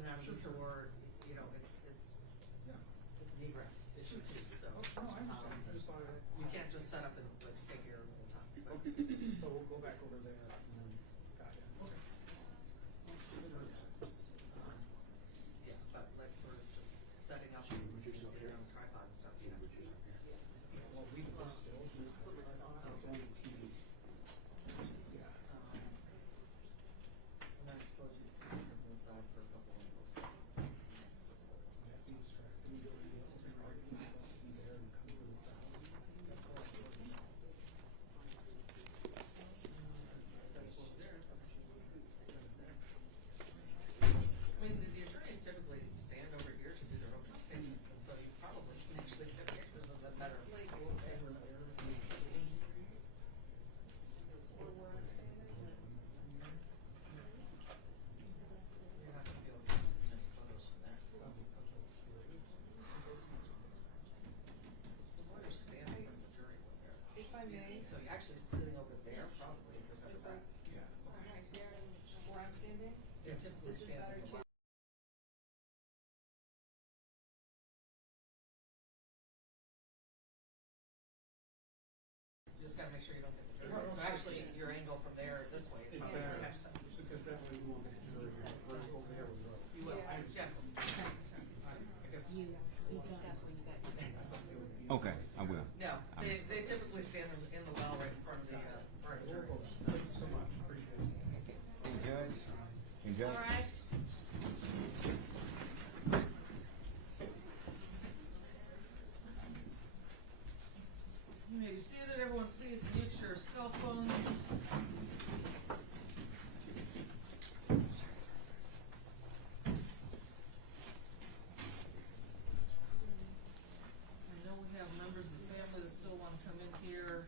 an entrance door, you know, it's an egress issue too, so. Oh, no, I understand. I just thought of it. You can't just set up and like stay here the whole time. But, So we'll go back over there and then, got it. Okay. yeah, but like for just setting up, you know, tripod and stuff, yeah. Well, we can still do it. It's only TV. Yeah. And I suppose you can from the side for a couple angles. I have to be distracted. We go to the open argument, be there and come to the crowd. I mean, the attorneys typically stand over here to do their own statements, and so you probably can actually get pictures of them better. You're not gonna be able to get nice photos from there. The lawyer's standing in the jury when they're. If I may. So you're actually sitting over there probably, because of that. Yeah. Right there, where I'm standing. They're typically This is standing. better too. You just gotta make sure you don't get the jury. Right. So actually, your angle from there this way is It's probably better, gonna catch them. because that way we won't get to the first over there with the road. You will, Yeah. yeah. I guess. Okay, I will. No, they typically stand in the well right in front of the, All right, jury. we'll go. Thank you so much. Appreciate it. Hey, Judge. Hey, Judge. All right. You may be seated, everyone, please mute your cell phones. I know we have members of the family that still wanna come in here,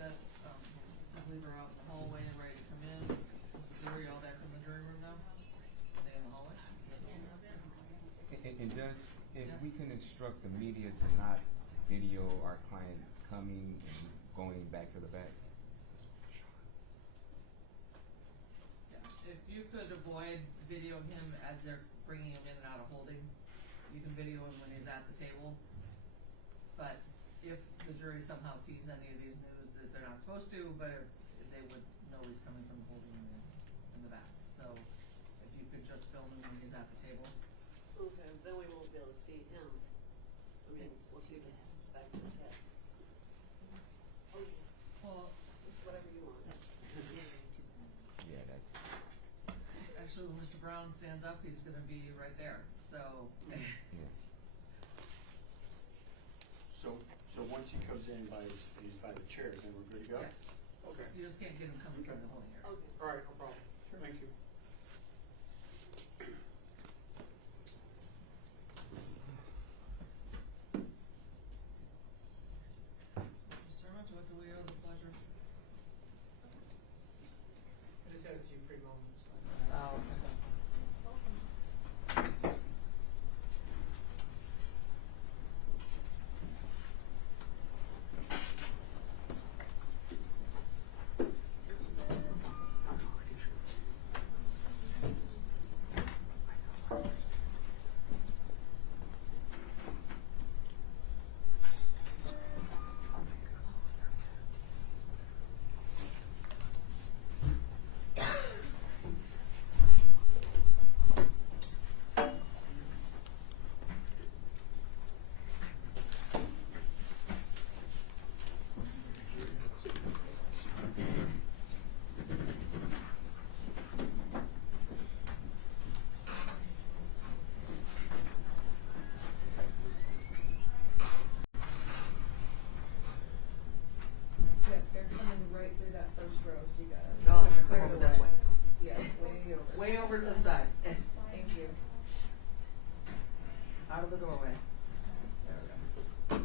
that, I believe are out in the hallway and ready to come in. Is the jury all back in the jury room now? Are they in the hallway? And Judge, if Yes. we can instruct the media to not video our client coming and going back to the back. Yeah, if you could avoid video him as they're bringing him in and out of holding, you can video him when he's at the table. But if the jury somehow sees any of these news that they're not supposed to, but they would know he's coming from the holding in the back. So if you could just film him when he's at the table. Okay, then we won't be able to see him. I mean, we'll see this back of his head. Oh, yeah, Well, just whatever you want. Yeah, that's. actually, when Mr. Brown stands up, he's gonna be right there, so. Yeah. So once he comes in he's by the chairs, then we're good to go? Yes, Okay. you just can't get him coming from the holding area. Okay. All right, no problem. Thank you. Discernment, what do we owe the pleasure? I just had a few free moments. Oh, okay. Yeah, they're coming right through that first row, so you gotta. They'll have to come clear over the this way. Yeah, way over. Way over to the side. Thank you. Out of the doorway. There we go.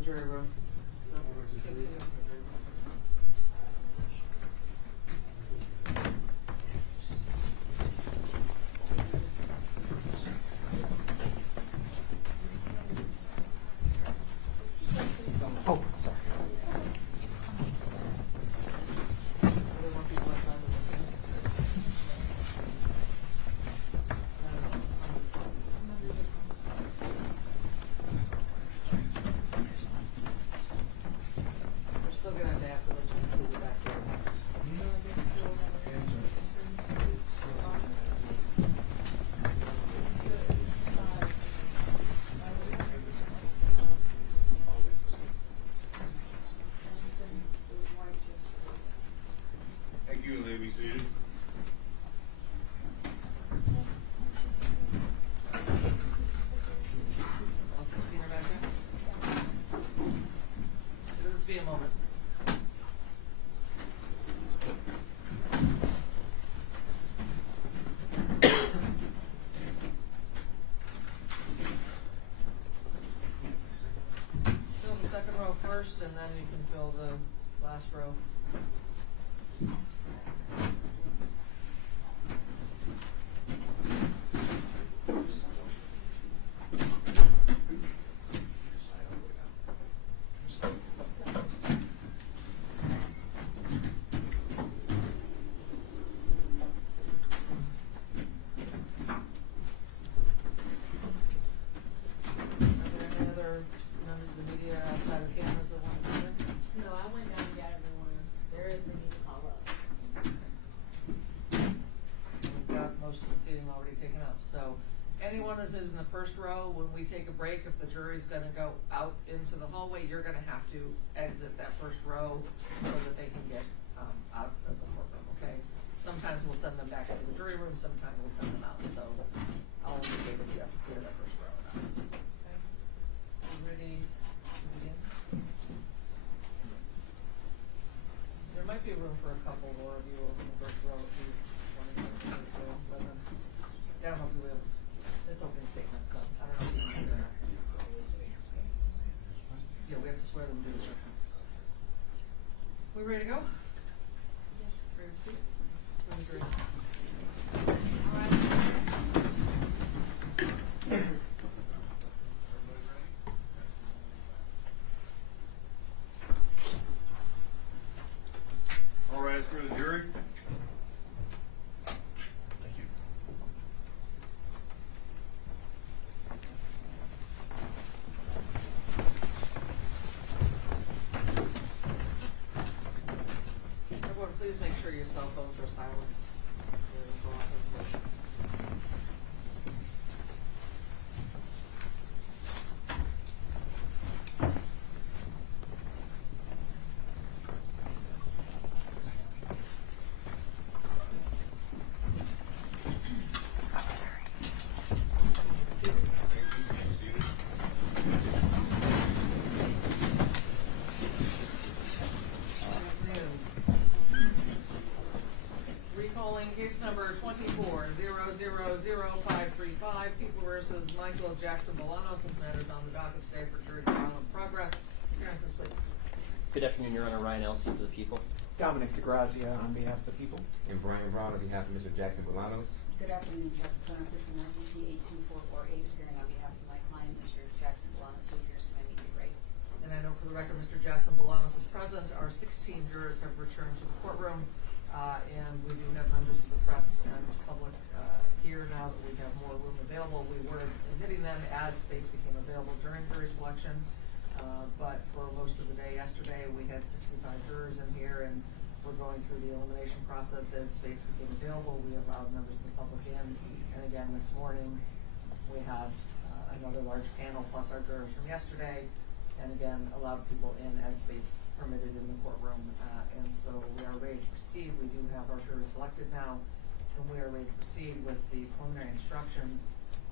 the jury room. So, Over to the jury room. Oh, sorry. Are there more people outside of the room? We're still gonna have to ask them to see the back door. Thank you, lady, be seated. All 16 are back there? It'll just be a moment. Fill the second row first, and then you can fill the last row. Are there any other members of the media outside of cameras that want to come in? No, I went down and got everyone. There is a need to call up. We've got most of the seating already taken up, so anyone who's in the first row, when we take a break, if the jury's gonna go out into the hallway, you're gonna have to exit that first row so that they can get, out of the courtroom, okay? Sometimes we'll send them back into the jury room, sometimes we'll send them out, so I'll indicate if you have to clear that first row or not. Okay? You ready to begin? There might be room for a couple more of you over in the first row if you want to go to the first row, but I don't know if you will. It's open statement, so I don't know if you want to do that. Yeah, we have to swear them to do the circumstance. We ready to go? Yes. Ready to see it? Ready to ready. All right, for the jury. Thank you. Everyone, please make sure your cell phones are silenced. Recalling case number 24-000535, People versus Michael Jackson-Bolanos. This matter is on the docket today for jury trial in progress. Appearances, please. Good afternoon, Your Honor. Ryan Elsey for the people. Dominic DeGrazia on behalf of the people. And Brian Brown on behalf of Mr. Jackson-Bolanos. Good afternoon, Jeff Conner from RGT 82448, appearing on behalf of my client, Mr. Jackson-Bolanos, who appears to my immediate right. And I know for the record, Mr. Jackson-Bolanos is present. Our 16 jurors have returned to the courtroom, and we do have members of the press and public here now that we have more room available. We were admitting them as space became available during jury selection, but for most of the day yesterday, we had 65 jurors in here, and we're going through the elimination process as space became available. We allowed members of the public in, and again this morning, we had another large panel plus our jurors from yesterday, and again allowed people in as space permitted in the courtroom, and so we are ready to proceed. We do have our jury selected now, and we are ready to proceed with the preliminary instructions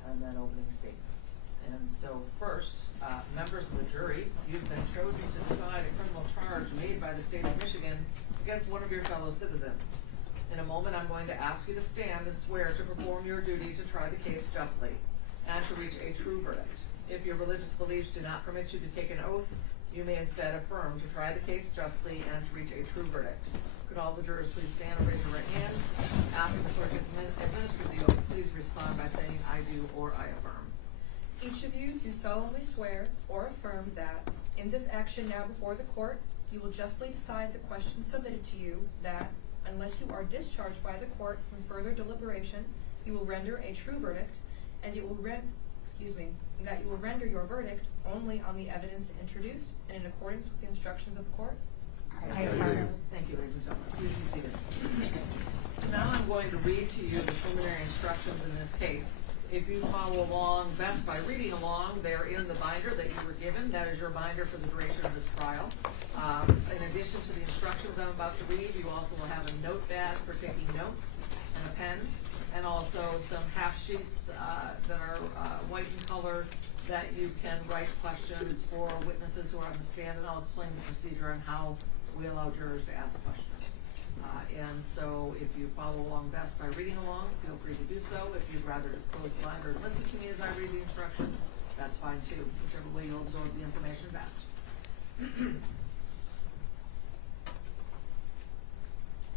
and then opening statements. And so first, members of the jury, you've been chosen to decide a criminal charge made by the state of Michigan against one of your fellow citizens. In a moment, I'm going to ask you to stand and swear to perform your duty to try the case justly and to reach a true verdict. If your religious beliefs do not permit you to take an oath, You may instead affirm to try the case justly and to reach a true verdict. Could all the jurors please stand and raise your right hands? After the clerk has administered the oath, please respond by saying I do or I affirm. Each of you do solemnly swear or affirm that, in this action now before the court, you will justly decide the questions submitted to you, that, unless you are discharged by the court from further deliberation, you will render a true verdict, and that you will render your verdict only on the evidence introduced and in accordance with the instructions of the court? I affirm. Thank you, ladies and gentlemen. Please be seated. Now I'm going to read to you the preliminary instructions in this case. If you follow along best by reading along, they're in the binder that you were given. That is your binder for the duration of this trial. In addition to the instructions I'm about to read, you also will have a notepad for taking notes and a pen, and also some half sheets that are white in color that you can write questions for witnesses who are on the stand, and I'll explain the procedure on how we allow jurors to ask questions. And so if you follow along best by reading along, feel free to do so. If you'd rather just close the binder and listen to me as I read the instructions, that's fine too, whichever way you'll absorb the information best.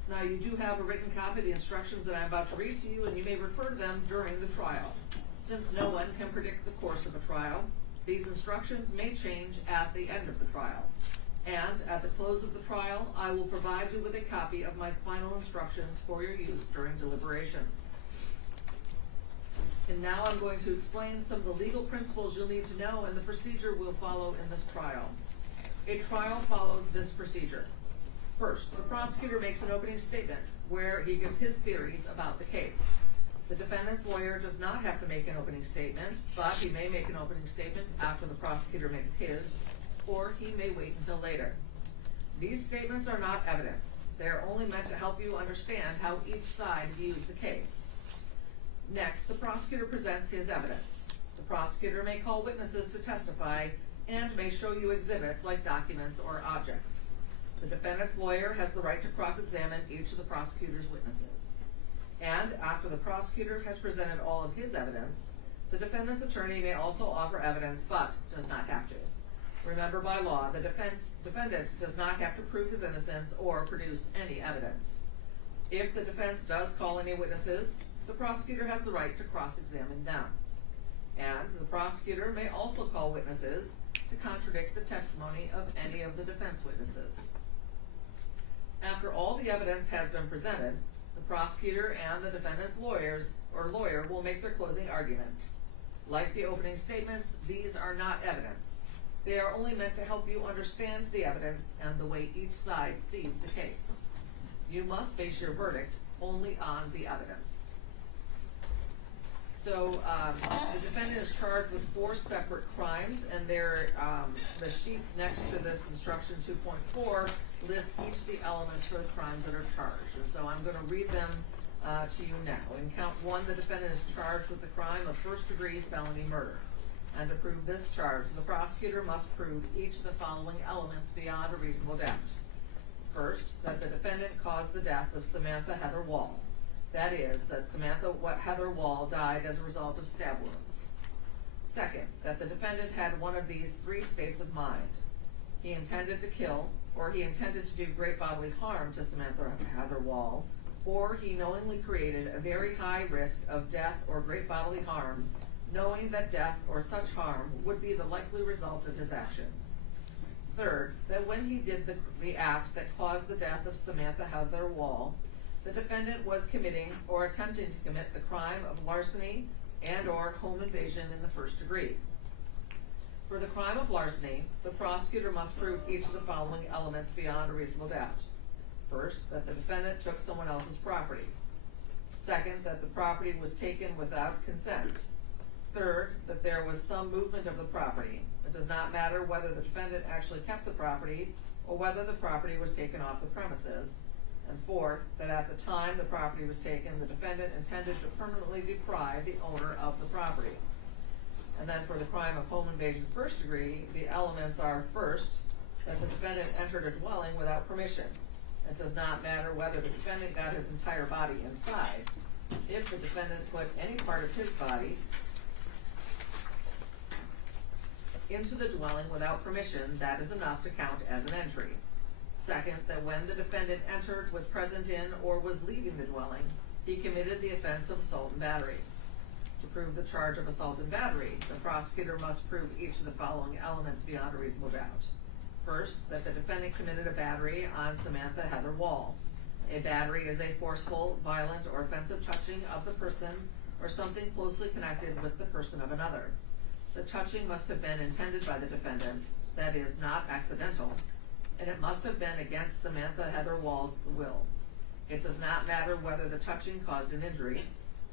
Now you do have a written copy of the instructions that I'm about to read to you, and you may refer to them during the trial. Since no one can predict the course of a trial, these instructions may change at the end of the trial. And at the close of the trial, I will provide you with a copy of my final instructions for your use during deliberations. And now I'm going to explain some of the legal principles you'll need to know and the procedure we'll follow in this trial. A trial follows this procedure. First, the prosecutor makes an opening statement where he gives his theories about the case. The defendant's lawyer does not have to make an opening statement, but he may make an opening statement after the prosecutor makes his, or he may wait until later. These statements are not evidence. They are only meant to help you understand how each side views the case. Next, the prosecutor presents his evidence. The prosecutor may call witnesses to testify and may show you exhibits like documents or objects. The defendant's lawyer has the right to cross-examine each of the prosecutor's witnesses. And after the prosecutor has presented all of his evidence, the defendant's attorney may also offer evidence but does not have to. Remember, by law, the defendant does not have to prove his innocence or produce any evidence. If the defense does call any witnesses, the prosecutor has the right to cross-examine them. And the prosecutor may also call witnesses to contradict the testimony of any of the defense witnesses. After all the evidence has been presented, the prosecutor and the defendant's lawyer will make their closing arguments. Like the opening statements, these are not evidence. They are only meant to help you understand the evidence and the way each side sees the case. You must base your verdict only on the evidence. So the defendant is charged with 4 separate crimes, and the sheets next to this instruction 2.4 list each of the elements for the crimes that are charged. And so I'm going to read them to you now. In count 1, the defendant is charged with the crime of first-degree felony murder. And to prove this charge, the prosecutor must prove each of the following elements beyond a reasonable doubt. First, that the defendant caused the death of Samantha Heather Woll. That is, that Samantha Heather Woll died as a result of stab wounds. Second, that the defendant had one of these 3 states of mind. He intended to kill, or he intended to do great bodily harm to Samantha Heather Woll, or he knowingly created a very high risk of death or great bodily harm, knowing that death or such harm would be the likely result of his actions. Third, that when he did the act that caused the death of Samantha Heather Woll, the defendant was committing or attempting to commit the crime of larceny and or home invasion in the first degree. For the crime of larceny, the prosecutor must prove each of the following elements beyond a reasonable doubt. First, that the defendant took someone else's property. Second, that the property was taken without consent. Third, that there was some movement of the property. It does not matter whether the defendant actually kept the property or whether the property was taken off the premises. And fourth, that at the time the property was taken, the defendant intended to permanently deprive the owner of the property. And then for the crime of home invasion first degree, the elements are first, that the defendant entered a dwelling without permission. It does not matter whether the defendant got his entire body inside. If the defendant put any part of his body into the dwelling without permission, that is enough to count as an entry. Second, that when the defendant entered, was present in, or was leaving the dwelling, he committed the offense of assault and battery. To prove the charge of assault and battery, the prosecutor must prove each of the following elements beyond a reasonable doubt. First, that the defendant committed a battery on Samantha Heather Woll. A battery is a forceful, violent, or offensive touching of the person or something closely connected with the person of another. The touching must have been intended by the defendant, that is, not accidental, and it must have been against Samantha Heather Woll's will. It does not matter whether the touching caused an injury.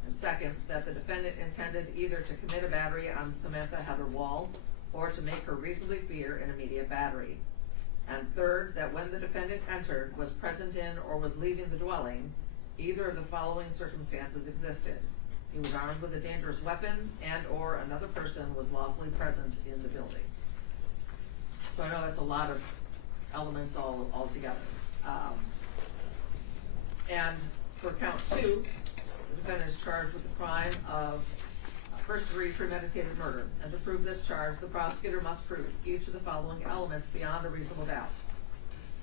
And second, that the defendant intended either to commit a battery on Samantha Heather Woll or to make her reasonably fear an immediate battery. And third, that when the defendant entered, was present in, or was leaving the dwelling, either of the following circumstances existed. He was armed with a dangerous weapon, and or another person was lawfully present in the building. So I know that's a lot of elements all together. And for count 2, the defendant is charged with the crime of first-degree premeditated murder. And to prove this charge, the prosecutor must prove each of the following elements beyond a reasonable doubt.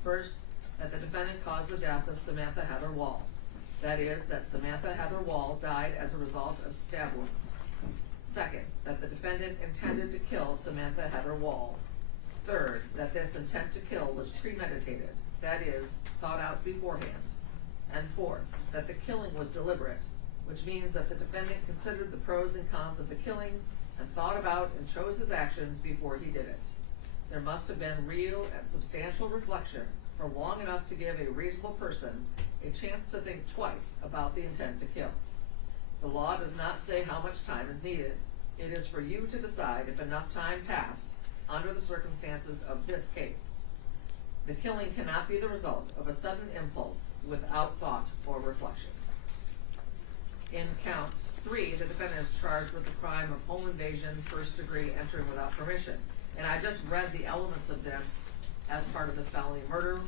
First, that the defendant caused the death of Samantha Heather Woll. That is, that Samantha Heather Woll died as a result of stab wounds. Second, that the defendant intended to kill Samantha Heather Woll. Third, that this intent to kill was premeditated, that is, thought out beforehand. And fourth, that the killing was deliberate, which means that the defendant considered the pros and cons of the killing and thought about and chose his actions before he did it. There must have been real and substantial reflection for long enough to give a reasonable person a chance to think twice about the intent to kill. The law does not say how much time is needed. It is for you to decide if enough time passed under the circumstances of this case. The killing cannot be the result of a sudden impulse without thought or reflection. In count 3, the defendant is charged with the crime of home invasion, first degree, entering without permission. And I just read the elements of this as part of the felony murder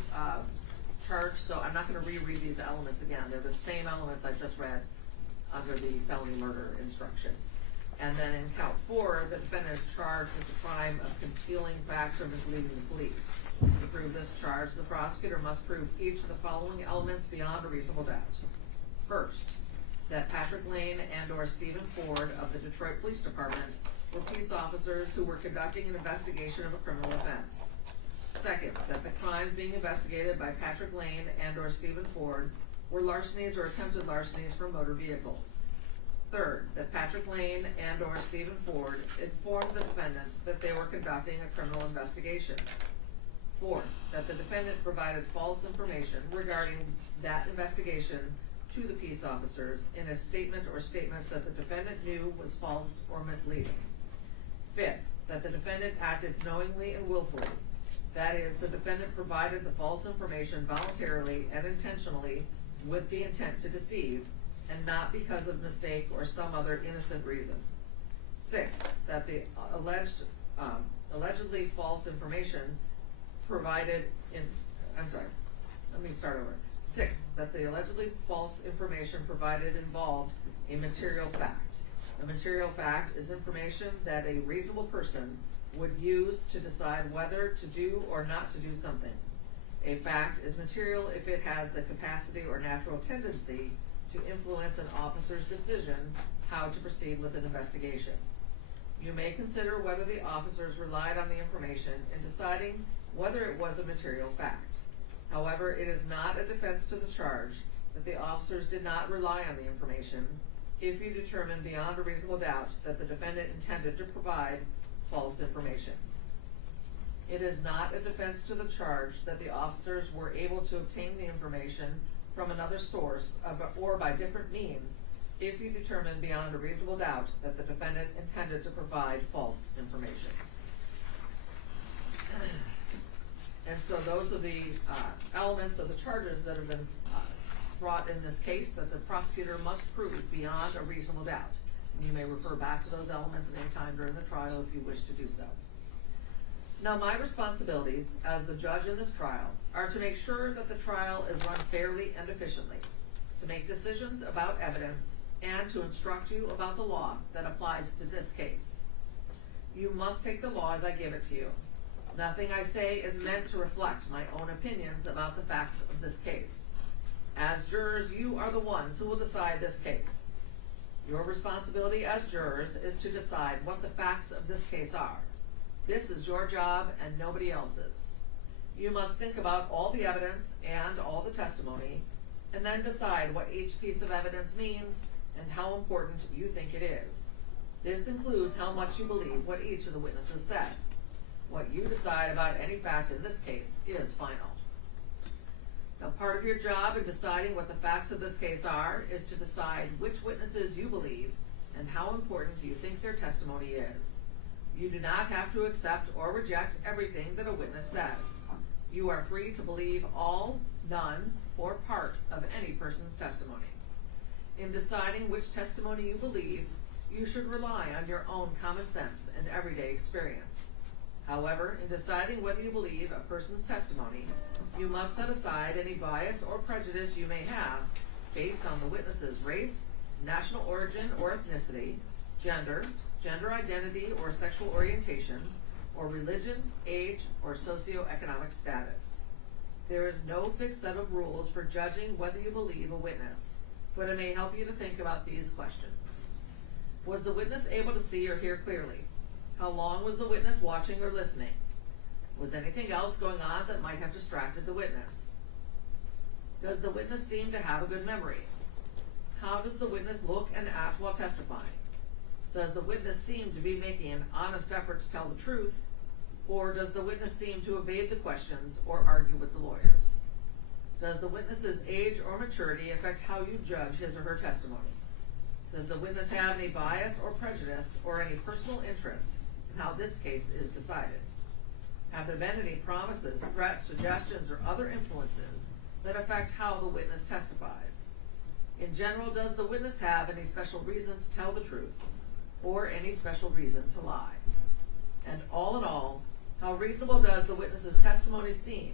charge, so I'm not going to reread these elements again. They're the same elements I just read under the felony murder instruction. And then in count 4, the defendant is charged with the crime of concealing facts or misleading the police. To prove this charge, the prosecutor must prove each of the following elements beyond a reasonable doubt. First, that Patrick Lane and or Stephen Ford of the Detroit Police Department were peace officers who were conducting an investigation of a criminal offense. Second, that the crimes being investigated by Patrick Lane and or Stephen Ford were larcenies or attempted larcenies from motor vehicles. Third, that Patrick Lane and or Stephen Ford informed the defendant that they were conducting a criminal investigation. Fourth, that the defendant provided false information regarding that investigation to the peace officers in a statement or statements that the defendant knew was false or misleading. Fifth, that the defendant acted knowingly and willfully. That is, the defendant provided the false information voluntarily and intentionally with the intent to deceive, and not because of mistake or some other innocent reason. Sixth, that the allegedly false information provided in, Sixth, that the allegedly false information provided involved a material fact. A material fact is information that a reasonable person would use to decide whether to do or not to do something. A fact is material if it has the capacity or natural tendency to influence an officer's decision how to proceed with an investigation. You may consider whether the officers relied on the information in deciding whether it was a material fact. However, it is not a defense to the charge that the officers did not rely on the information if you determine beyond a reasonable doubt that the defendant intended to provide false information. It is not a defense to the charge that the officers were able to obtain the information from another source or by different means if you determine beyond a reasonable doubt that the defendant intended to provide false information. And so those are the elements of the charges that have been brought in this case that the prosecutor must prove beyond a reasonable doubt. And you may refer back to those elements at any time during the trial if you wish to do so. Now, my responsibilities as the judge in this trial are to make sure that the trial is run fairly and efficiently, to make decisions about evidence, and to instruct you about the law that applies to this case. You must take the law as I give it to you. Nothing I say is meant to reflect my own opinions about the facts of this case. As jurors, you are the ones who will decide this case. Your responsibility as jurors is to decide what the facts of this case are. This is your job and nobody else's. You must think about all the evidence and all the testimony, and then decide what each piece of evidence means and how important you think it is. This includes how much you believe what each of the witnesses said. What you decide about any fact in this case is final. Now, part of your job in deciding what the facts of this case are is to decide which witnesses you believe and how important you think their testimony is. You do not have to accept or reject everything that a witness says. You are free to believe all, none, or part of any person's testimony. In deciding which testimony you believe, you should rely on your own common sense and everyday experience. However, in deciding whether you believe a person's testimony, you must set aside any bias or prejudice you may have based on the witness's race, national origin or ethnicity, gender, gender identity or sexual orientation, or religion, age, or socioeconomic status. There is no fixed set of rules for judging whether you believe a witness, but it may help you to think about these questions. Was the witness able to see or hear clearly? How long was the witness watching or listening? Was anything else going on that might have distracted the witness? Does the witness seem to have a good memory? How does the witness look and act while testifying? Does the witness seem to be making an honest effort to tell the truth, or does the witness seem to evade the questions or argue with the lawyers? Does the witness's age or maturity affect how you judge his or her testimony? Does the witness have any bias or prejudice or any personal interest in how this case is decided? Have there been any promises, threats, suggestions, or other influences that affect how the witness testifies? In general, does the witness have any special reason to tell the truth or any special reason to lie? And all in all, how reasonable does the witness's testimony seem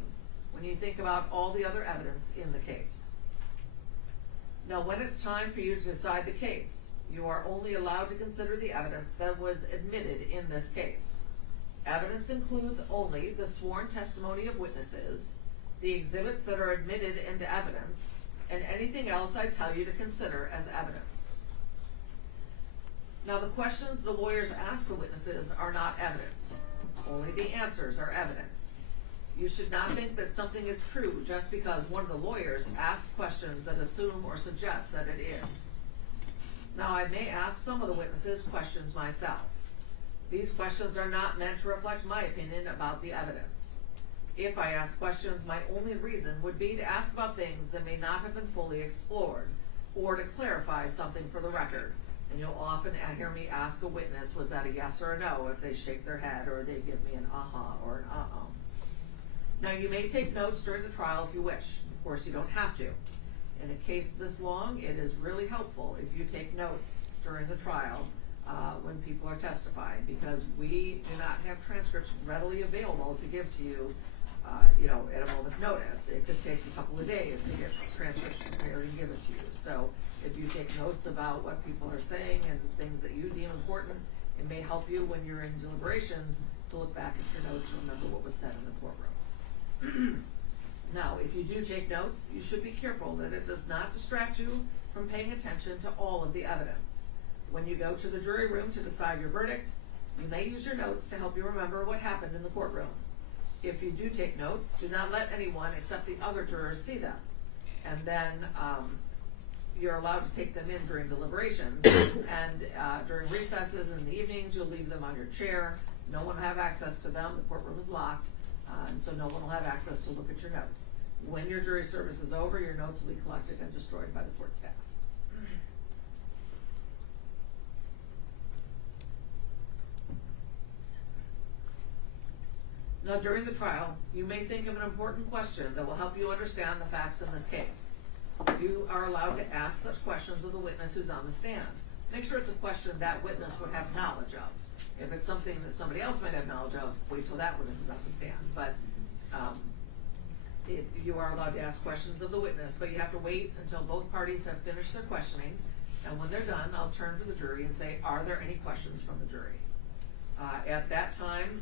when you think about all the other evidence in the case? Now, when it's time for you to decide the case, you are only allowed to consider the evidence that was admitted in this case. Evidence includes only the sworn testimony of witnesses, the exhibits that are admitted into evidence, and anything else I tell you to consider as evidence. Now, the questions the lawyers ask the witnesses are not evidence. Only the answers are evidence. You should not think that something is true just because one of the lawyers asks questions that assume or suggest that it is. Now, I may ask some of the witnesses questions myself. These questions are not meant to reflect my opinion about the evidence. If I ask questions, my only reason would be to ask about things that may not have been fully explored, or to clarify something for the record. And you'll often hear me ask a witness, was that a yes or a no, if they shake their head or they give me an uh-huh or an uh-uh. Now, you may take notes during the trial if you wish. Of course, you don't have to. In a case this long, it is really helpful if you take notes during the trial when people are testifying, because we do not have transcripts readily available to give to you, at a moment's notice. It could take a couple of days to get transcripts prepared and give it to you. So if you take notes about what people are saying and things that you deem important, it may help you when you're in deliberations to look back at your notes and remember what was said in the courtroom. Now, if you do take notes, you should be careful that it does not distract you from paying attention to all of the evidence. When you go to the jury room to decide your verdict, you may use your notes to help you remember what happened in the courtroom. If you do take notes, do not let anyone except the other jurors see them. And then you're allowed to take them in during deliberations. And during recesses in the evenings, you'll leave them on your chair. No one will have access to them. The courtroom is locked. And so no one will have access to look at your notes. When your jury service is over, your notes will be collected and destroyed by the court staff. Now, during the trial, you may think of an important question that will help you understand the facts in this case. You are allowed to ask such questions of the witness who's on the stand. Make sure it's a question that witness would have knowledge of. If it's something that somebody else might have knowledge of, wait till that witness is on the stand. But you are allowed to ask questions of the witness, but you have to wait until both parties have finished their questioning. And when they're done, I'll turn to the jury and say, are there any questions from the jury? At that time,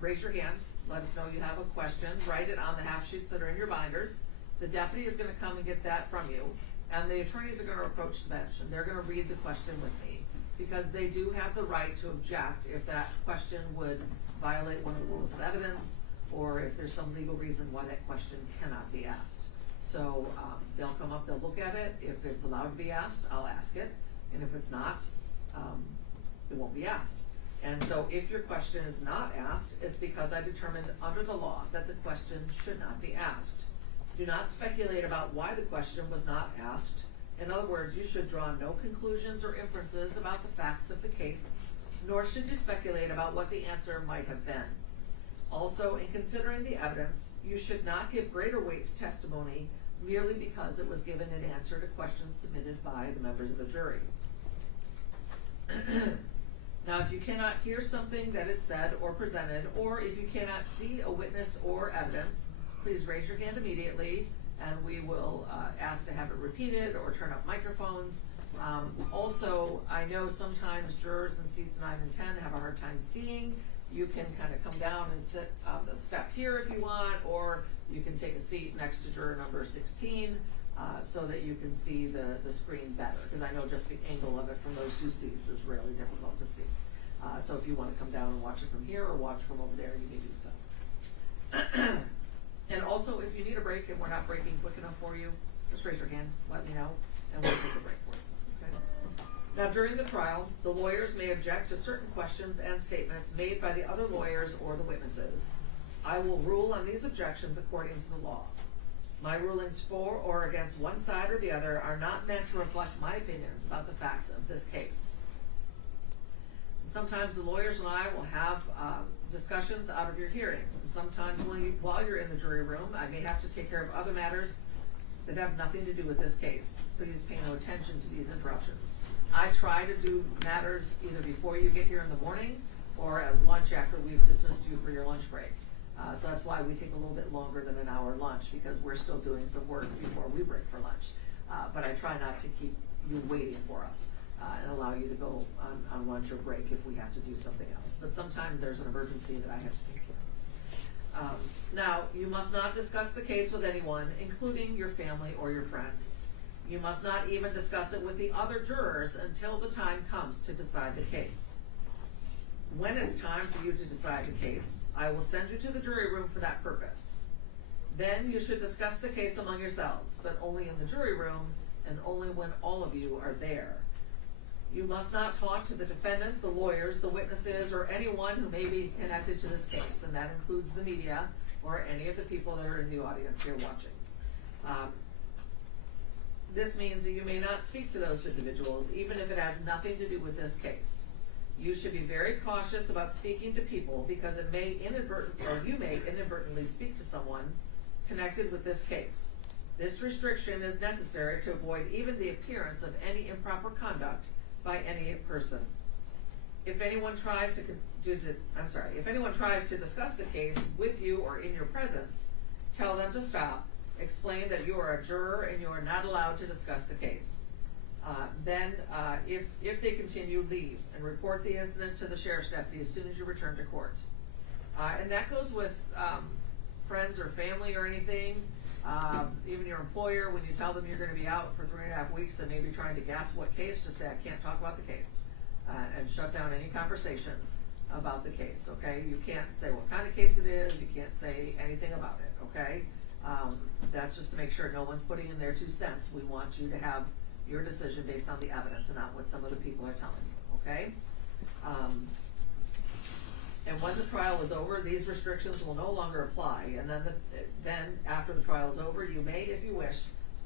raise your hand, let us know you have a question, write it on the half sheets that are in your binders. The deputy is gonna come and get that from you, and the attorneys are gonna approach the bench, and they're gonna read the question with me, because they do have the right to object if that question would violate one of the rules of evidence, or if there's some legal reason why that question cannot be asked. So they'll come up, they'll look at it. If it's allowed to be asked, I'll ask it. And if it's not, it won't be asked. And so if your question is not asked, it's because I determined under the law that the question should not be asked. Do not speculate about why the question was not asked. In other words, you should draw no conclusions or inferences about the facts of the case, nor should you speculate about what the answer might have been. Also, in considering the evidence, you should not give greater weight to testimony merely because it was given in answer to questions submitted by the members of the jury. Now, if you cannot hear something that is said or presented, or if you cannot see a witness or evidence, please raise your hand immediately, and we will ask to have it repeated or turn up microphones. Also, I know sometimes jurors in seats 9 and 10 have a hard time seeing. You can kind of come down and sit on the step here if you want, or you can take a seat next to juror number 16 so that you can see the screen better, because I know just the angle of it from those two seats is really difficult to see. So if you want to come down and watch it from here or watch from over there, you may do so. And also, if you need a break and we're not breaking quick enough for you, just raise your hand, let me know, and we'll take a break for you. Okay? Now, during the trial, the lawyers may object to certain questions and statements made by the other lawyers or the witnesses. I will rule on these objections according to the law. My rulings for or against one side or the other are not meant to reflect my opinions about the facts of this case. Sometimes the lawyers and I will have discussions out of your hearing. And sometimes while you're in the jury room, I may have to take care of other matters that have nothing to do with this case. Please pay no attention to these interruptions. I try to do matters either before you get here in the morning or at lunch after we've dismissed you for your lunch break. So that's why we take a little bit longer than an hour lunch, because we're still doing some work before we break for lunch. But I try not to keep you waiting for us and allow you to go on lunch or break if we have to do something else. But sometimes there's an emergency that I have to take care of. Now, you must not discuss the case with anyone, including your family or your friends. You must not even discuss it with the other jurors until the time comes to decide the case. When it's time for you to decide the case, I will send you to the jury room for that purpose. Then you should discuss the case among yourselves, but only in the jury room and only when all of you are there. You must not talk to the defendant, the lawyers, the witnesses, or anyone who may be connected to this case, and that includes the media or any of the people that are in the audience here watching. This means that you may not speak to those individuals, even if it has nothing to do with this case. You should be very cautious about speaking to people, because you may inadvertently speak to someone connected with this case. This restriction is necessary to avoid even the appearance of any improper conduct by any person. If anyone tries to discuss the case with you or in your presence, tell them to stop. Explain that you are a juror and you are not allowed to discuss the case. Then, if they continue, leave and report the incident to the sheriff's deputy as soon as you return to court. And that goes with friends or family or anything. Even your employer, when you tell them you're going to be out for 3.5 weeks, they may be trying to guess what case. Just say, I can't talk about the case, and shut down any conversation about the case. Okay, you can't say what kind of case it is. You can't say anything about it. Okay, that's just to make sure no one's putting in their 2 cents. We want you to have your decision based on the evidence and not what some of the people are telling you, okay? And when the trial is over, these restrictions will no longer apply. And then after the trial is over, you may, if you wish,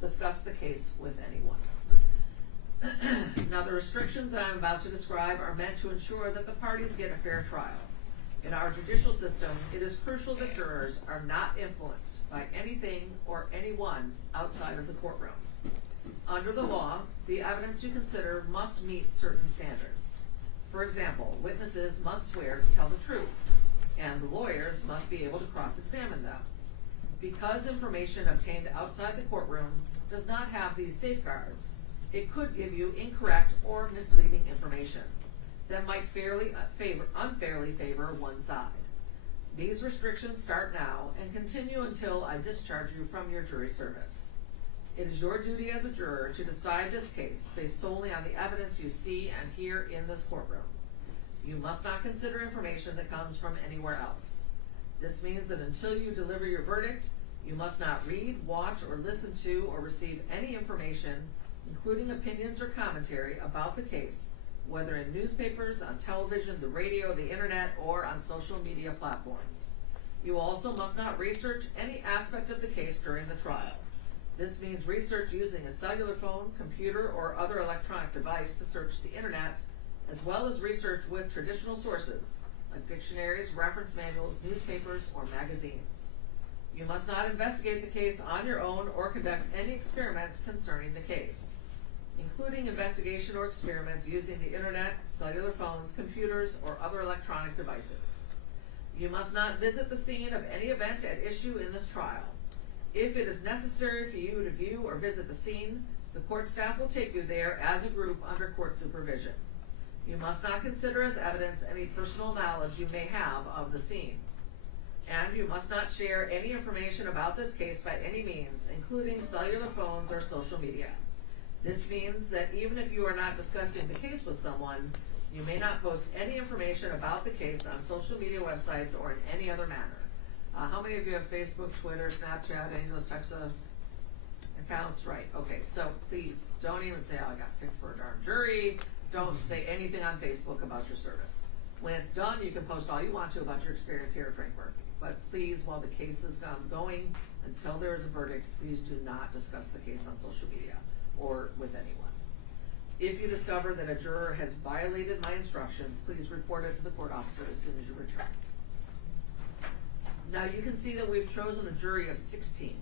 discuss the case with anyone. Now, the restrictions that I'm about to describe are meant to ensure that the parties get a fair trial. In our judicial system, it is crucial that jurors are not influenced by anything or anyone outside of the courtroom. Under the law, the evidence you consider must meet certain standards. For example, witnesses must swear to tell the truth, and the lawyers must be able to cross-examine them. Because information obtained outside the courtroom does not have these safeguards, it could give you incorrect or misleading information that might unfairly favor one side. These restrictions start now and continue until I discharge you from your jury service. It is your duty as a juror to decide this case based solely on the evidence you see and hear in this courtroom. You must not consider information that comes from anywhere else. This means that until you deliver your verdict, you must not read, watch, or listen to, or receive any information, including opinions or commentary about the case, whether in newspapers, on television, the radio, the internet, or on social media platforms. You also must not research any aspect of the case during the trial. This means research using a cellular phone, computer, or other electronic device to search the internet, as well as research with traditional sources, like dictionaries, reference manuals, newspapers, or magazines. You must not investigate the case on your own or conduct any experiments concerning the case, including investigation or experiments using the internet, cellular phones, computers, or other electronic devices. You must not visit the scene of any event at issue in this trial. If it is necessary for you to view or visit the scene, the court staff will take you there as a group under court supervision. You must not consider as evidence any personal knowledge you may have of the scene. And you must not share any information about this case by any means, including cellular phones or social media. This means that even if you are not discussing the case with someone, you may not post any information about the case on social media websites or in any other manner. How many of you have Facebook, Twitter, Snapchat, any of those types of accounts? Right, okay, so please don't even say, oh, I got picked for a darn jury. Don't say anything on Facebook about your service. When it's done, you can post all you want to about your experience here at Frank Murphy. But please, while the case is going, until there is a verdict, please do not discuss the case on social media or with anyone. If you discover that a juror has violated my instructions, please report it to the court officer as soon as you return. Now you can see that we've chosen a jury of 16.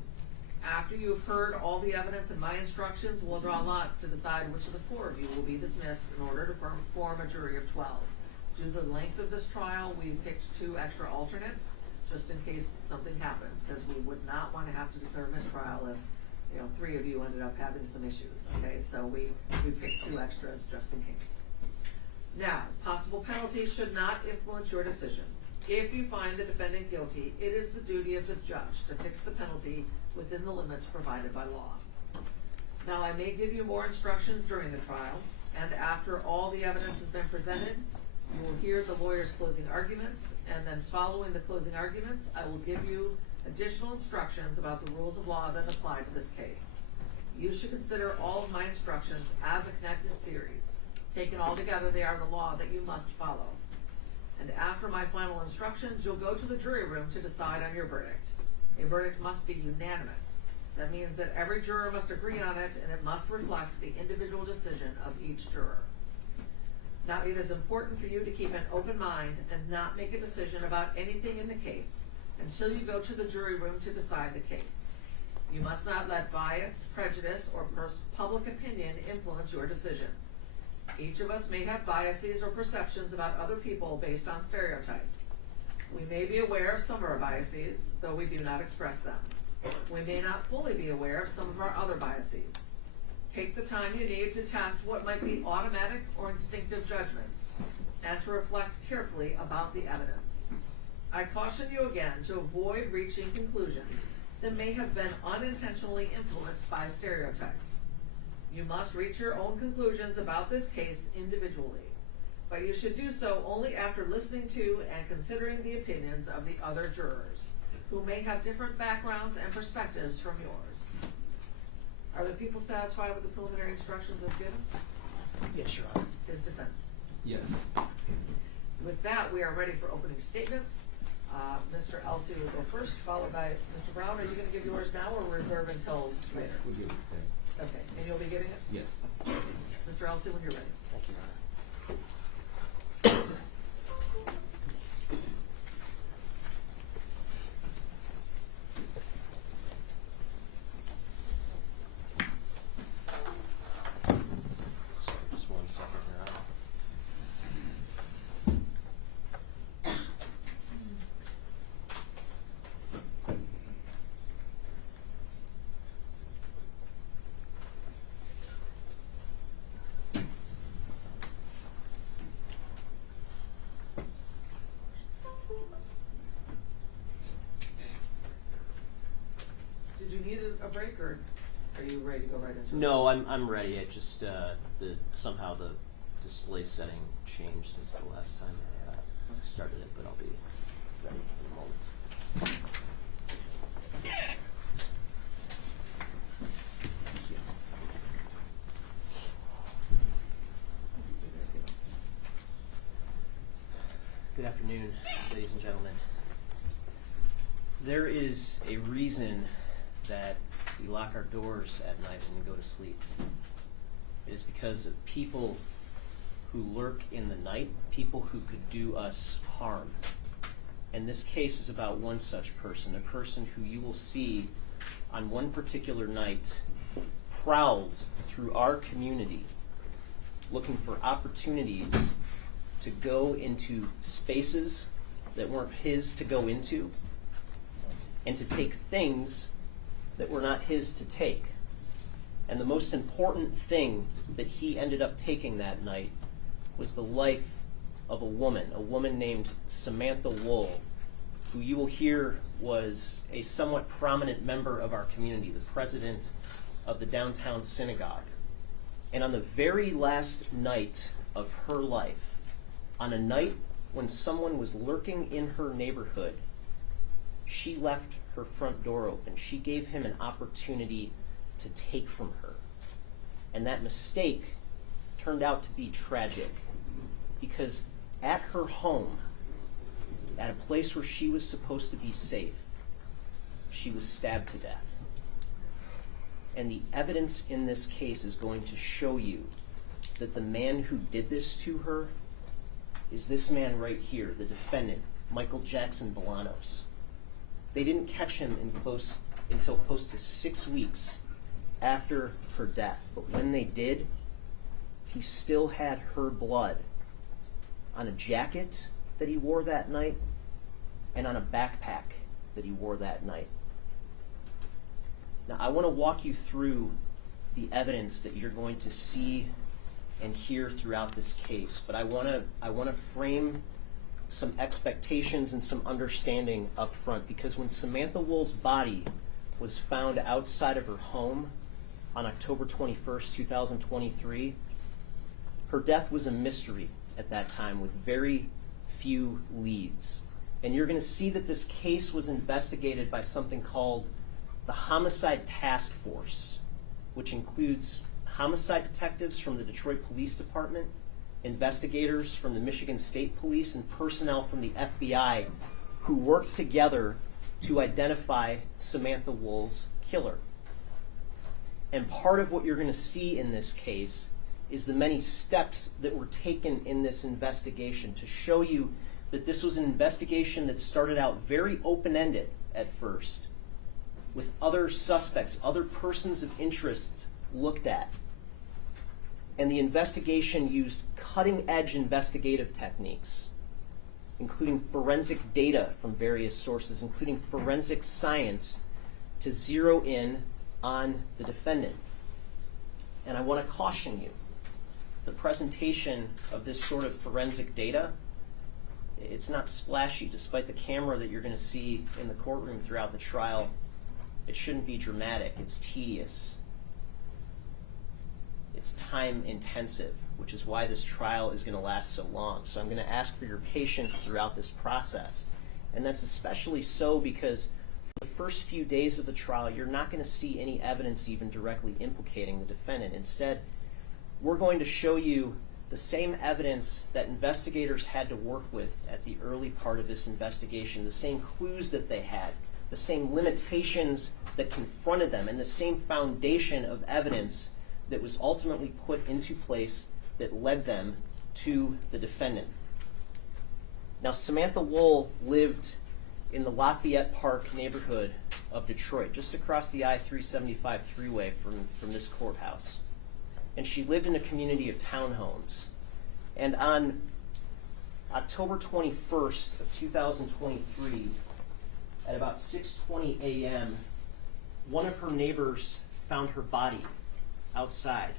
After you have heard all the evidence and my instructions, we'll draw lots to decide which of the 4 of you will be dismissed in order to form a jury of 12. Due to the length of this trial, we picked 2 extra alternates, just in case something happens, because we would not want to have to declare a mistrial if 3 of you ended up having some issues. Okay, so we picked 2 extras just in case. Now, possible penalties should not influence your decision. If you find the defendant guilty, it is the duty of the judge to fix the penalty within the limits provided by law. Now, I may give you more instructions during the trial, and after all the evidence has been presented, you will hear the lawyer's closing arguments, and then following the closing arguments, I will give you additional instructions about the rules of law that apply to this case. You should consider all of my instructions as a connected series. Taken all together, they are the law that you must follow. And after my final instructions, you'll go to the jury room to decide on your verdict. A verdict must be unanimous. That means that every juror must agree on it, and it must reflect the individual decision of each juror. Now, it is important for you to keep an open mind and not make a decision about anything in the case until you go to the jury room to decide the case. You must not let bias, prejudice, or public opinion influence your decision. Each of us may have biases or perceptions about other people based on stereotypes. We may be aware of some of our biases, though we do not express them. We may not fully be aware of some of our other biases. Take the time you need to test what might be automatic or instinctive judgments, and to reflect carefully about the evidence. I caution you again to avoid reaching conclusions that may have been unintentionally influenced by stereotypes. You must reach your own conclusions about this case individually, but you should do so only after listening to and considering the opinions of the other jurors, who may have different backgrounds and perspectives from yours. Are the people satisfied with the preliminary instructions as given? Yes, Your Honor. His defense. Yes. With that, we are ready for opening statements. Mr. Elsey will go first, followed by Mr. Brown. Are you going to give yours now or reserve until later? We'll give it that. Okay, and you'll be giving it? Yes. Mr. Elsey, when you're ready. Thank you, Your Honor. Just 1 second here. or are you ready to go right into it? No, I'm ready. It just somehow the display setting changed since the last time I started it, but I'll be ready in a moment. Good afternoon, ladies and gentlemen. There is a reason that we lock our doors at night when we go to sleep. It is because of people who lurk in the night, people who could do us harm. And this case is about one such person, a person who you will see on one particular night prowled through our community looking for opportunities to go into spaces that weren't his to go into and to take things that were not his to take. And the most important thing that he ended up taking that night was the life of a woman named Samantha Woll, who you will hear was a somewhat prominent member of our community, the president of the downtown synagogue. And on the very last night of her life, on a night when someone was lurking in her neighborhood, she left her front door open. She gave him an opportunity to take from her. And that mistake turned out to be tragic, because at her home, at a place where she was supposed to be safe, she was stabbed to death. And the evidence in this case is going to show you that the man who did this to her is this man right here, the defendant, Michael Jackson-Bolanos. They didn't catch him until close to 6 weeks after her death. But when they did, he still had her blood on a jacket that he wore that night and on a backpack that he wore that night. Now, I want to walk you through the evidence that you're going to see and hear throughout this case, but I want to frame some expectations and some understanding up front, because when Samantha Woll's body was found outside of her home on October 21st, 2023, her death was a mystery at that time with very few leads. And you're going to see that this case was investigated by something called the Homicide Task Force, which includes homicide detectives from the Detroit Police Department, investigators from the Michigan State Police, and personnel from the FBI who worked together to identify Samantha Woll's killer. And part of what you're going to see in this case is the many steps that were taken in this investigation to show you that this was an investigation that started out very open-ended at first, with other suspects, other persons of interest looked at. And the investigation used cutting-edge investigative techniques, including forensic data from various sources, including forensic science, to zero in on the defendant. And I want to caution you, the presentation of this sort of forensic data, it's not splashy. Despite the camera that you're going to see in the courtroom throughout the trial, it shouldn't be dramatic. It's tedious. It's time intensive, which is why this trial is going to last so long. So I'm going to ask for your patience throughout this process. And that's especially so because for the first few days of the trial, you're not going to see any evidence even directly implicating the defendant. Instead, we're going to show you the same evidence that investigators had to work with at the early part of this investigation, the same clues that they had, the same limitations that confronted them, and the same foundation of evidence that was ultimately put into place that led them to the defendant. Now, Samantha Woll lived in the Lafayette Park neighborhood of Detroit, just across the I-375 freeway from this courthouse. And she lived in a community of townhomes. And on October 21st of 2023, at about 6:20 a.m., one of her neighbors found her body outside.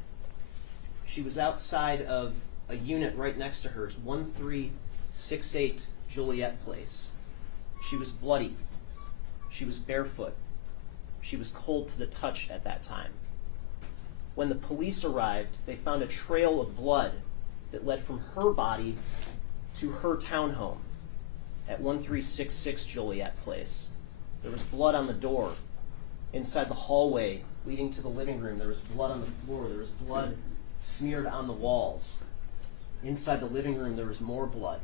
She was outside of a unit right next to hers, 1368 Joliet Place. She was bloody. She was barefoot. She was cold to the touch at that time. When the police arrived, they found a trail of blood that led from her body to her townhome at 1366 Joliet Place. There was blood on the door. Inside the hallway leading to the living room, there was blood on the floor. There was blood smeared on the walls. Inside the living room, there was more blood.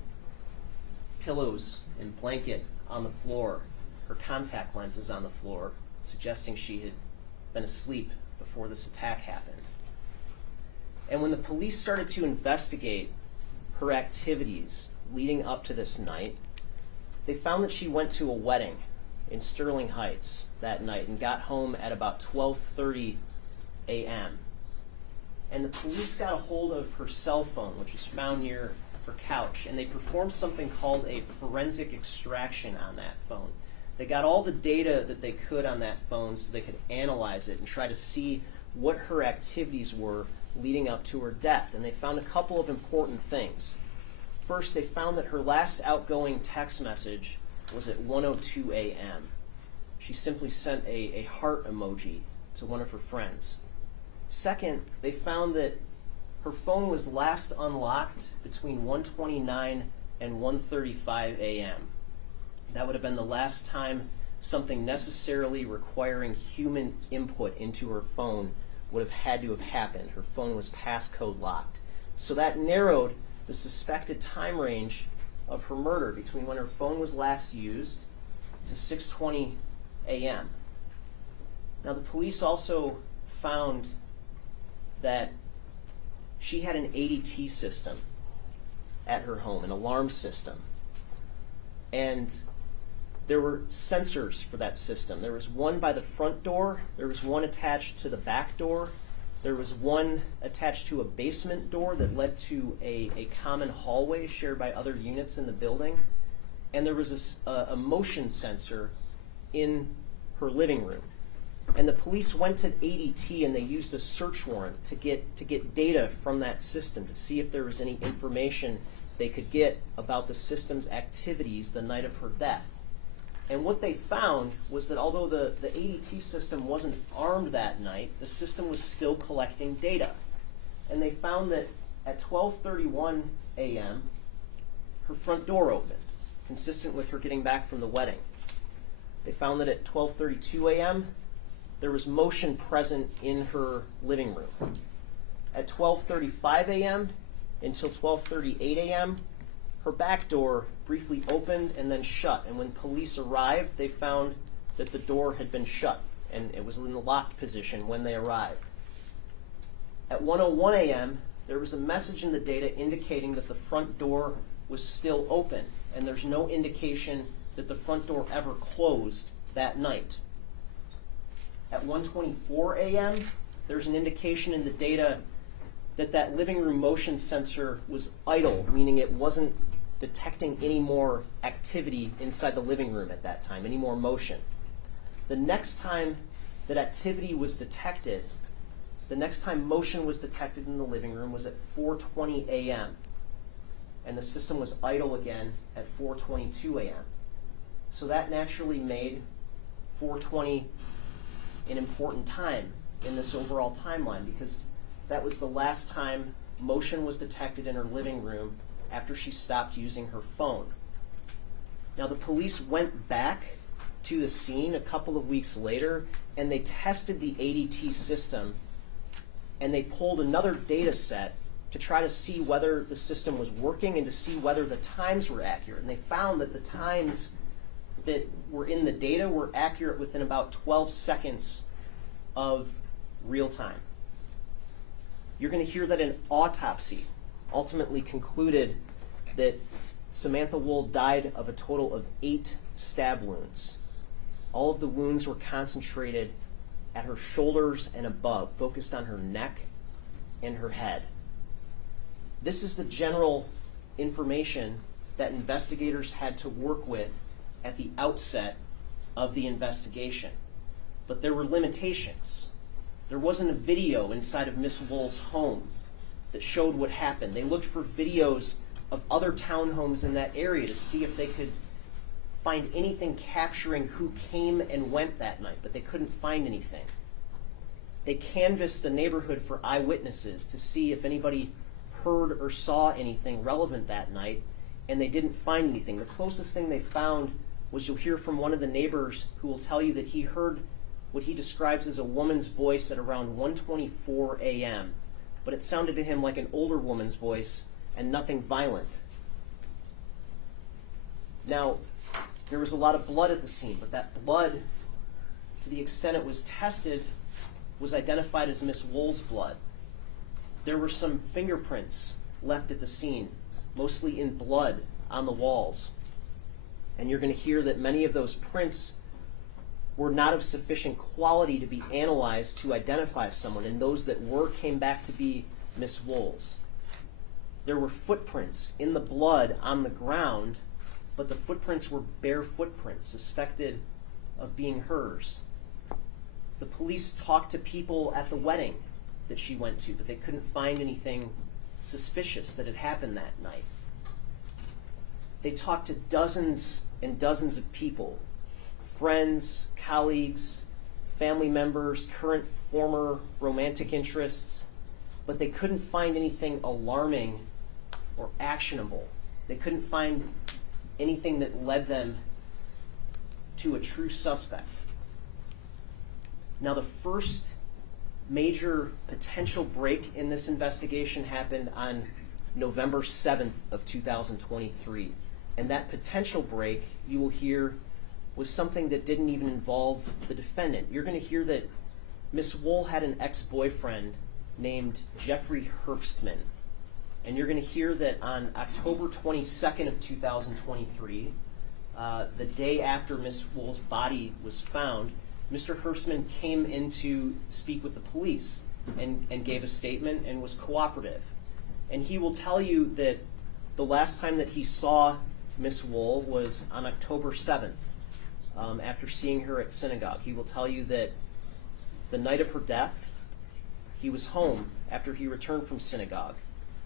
Pillows and blanket on the floor. Her contact lenses on the floor, suggesting she had been asleep before this attack happened. And when the police started to investigate her activities leading up to this night, they found that she went to a wedding in Sterling Heights that night and got home at about 12:30 a.m. And the police got a hold of her cell phone, which was found near her couch, and they performed something called a forensic extraction on that phone. They got all the data that they could on that phone so they could analyze it and try to see what her activities were leading up to her death. And they found a couple of important things. First, they found that her last outgoing text message was at 1:02 a.m. She simply sent a heart emoji to one of her friends. Second, they found that her phone was last unlocked between 1:29 and 1:35 a.m. That would have been the last time something necessarily requiring human input into her phone would have had to have happened. Her phone was passcode locked. So that narrowed the suspected time range of her murder between when her phone was last used to 6:20 a.m. Now, the police also found that she had an ADT system at her home, an alarm system. And there were sensors for that system. There was one by the front door, there was one attached to the back door, there was one attached to a basement door that led to a common hallway shared by other units in the building, and there was a motion sensor in her living room. And the police went to ADT and they used a search warrant to get data from that system to see if there was any information they could get about the system's activities the night of her death. And what they found was that although the ADT system wasn't armed that night, the system was still collecting data. And they found that at 12:31 a.m., her front door opened, consistent with her getting back from the wedding. They found that at 12:32 a.m., there was motion present in her living room. At 12:35 a.m. until 12:38 a.m., her back door briefly opened and then shut. And when police arrived, they found that the door had been shut and it was in the locked position when they arrived. At 1:01 a.m., there was a message in the data indicating that the front door was still open, and there's no indication that the front door ever closed that night. At 1:24 a.m., there's an indication in the data that that living room motion sensor was idle, meaning it wasn't detecting any more activity inside the living room at that time, any more motion. The next time that activity was detected, the next time motion was detected in the living room was at 4:20 a.m., and the system was idle again at 4:22 a.m. So that naturally made 4:20 an important time in this overall timeline, because that was the last time motion was detected in her living room after she stopped using her phone. Now, the police went back to the scene a couple of weeks later and they tested the ADT system and they pulled another data set to try to see whether the system was working and to see whether the times were accurate. And they found that the times that were in the data were accurate within about 12 seconds of real time. You're going to hear that an autopsy ultimately concluded that Samantha Woll died of a total of 8 stab wounds. All of the wounds were concentrated at her shoulders and above, focused on her neck and her head. This is the general information that investigators had to work with at the outset of the investigation. But there were limitations. There wasn't a video inside of Miss Woll's home that showed what happened. They looked for videos of other townhomes in that area to see if they could find anything capturing who came and went that night, but they couldn't find anything. They canvassed the neighborhood for eyewitnesses to see if anybody heard or saw anything relevant that night, and they didn't find anything. The closest thing they found was you'll hear from one of the neighbors who will tell you that he heard what he describes as a woman's voice at around 1:24 a.m., but it sounded to him like an older woman's voice and nothing violent. Now, there was a lot of blood at the scene, but that blood, to the extent it was tested, was identified as Miss Woll's blood. There were some fingerprints left at the scene, mostly in blood on the walls. And you're going to hear that many of those prints were not of sufficient quality to be analyzed to identify someone, and those that were came back to be Miss Woll's. There were footprints in the blood on the ground, but the footprints were bare footprints, suspected of being hers. The police talked to people at the wedding that she went to, but they couldn't find anything suspicious that had happened that night. They talked to dozens and dozens of people, friends, colleagues, family members, current, former romantic interests, but they couldn't find anything alarming or actionable. They couldn't find anything that led them to a true suspect. Now, the first major potential break in this investigation happened on November 7th of 2023. And that potential break, you will hear, was something that didn't even involve the defendant. You're going to hear that Miss Woll had an ex-boyfriend named Jeffrey Herbstman. And you're going to hear that on October 22nd of 2023, the day after Miss Woll's body was found, Mr. Herbstman came in to speak with the police and gave a statement and was cooperative. And he will tell you that the last time that he saw Miss Woll was on October 7th, after seeing her at synagogue. He will tell you that the night of her death, he was home after he returned from synagogue,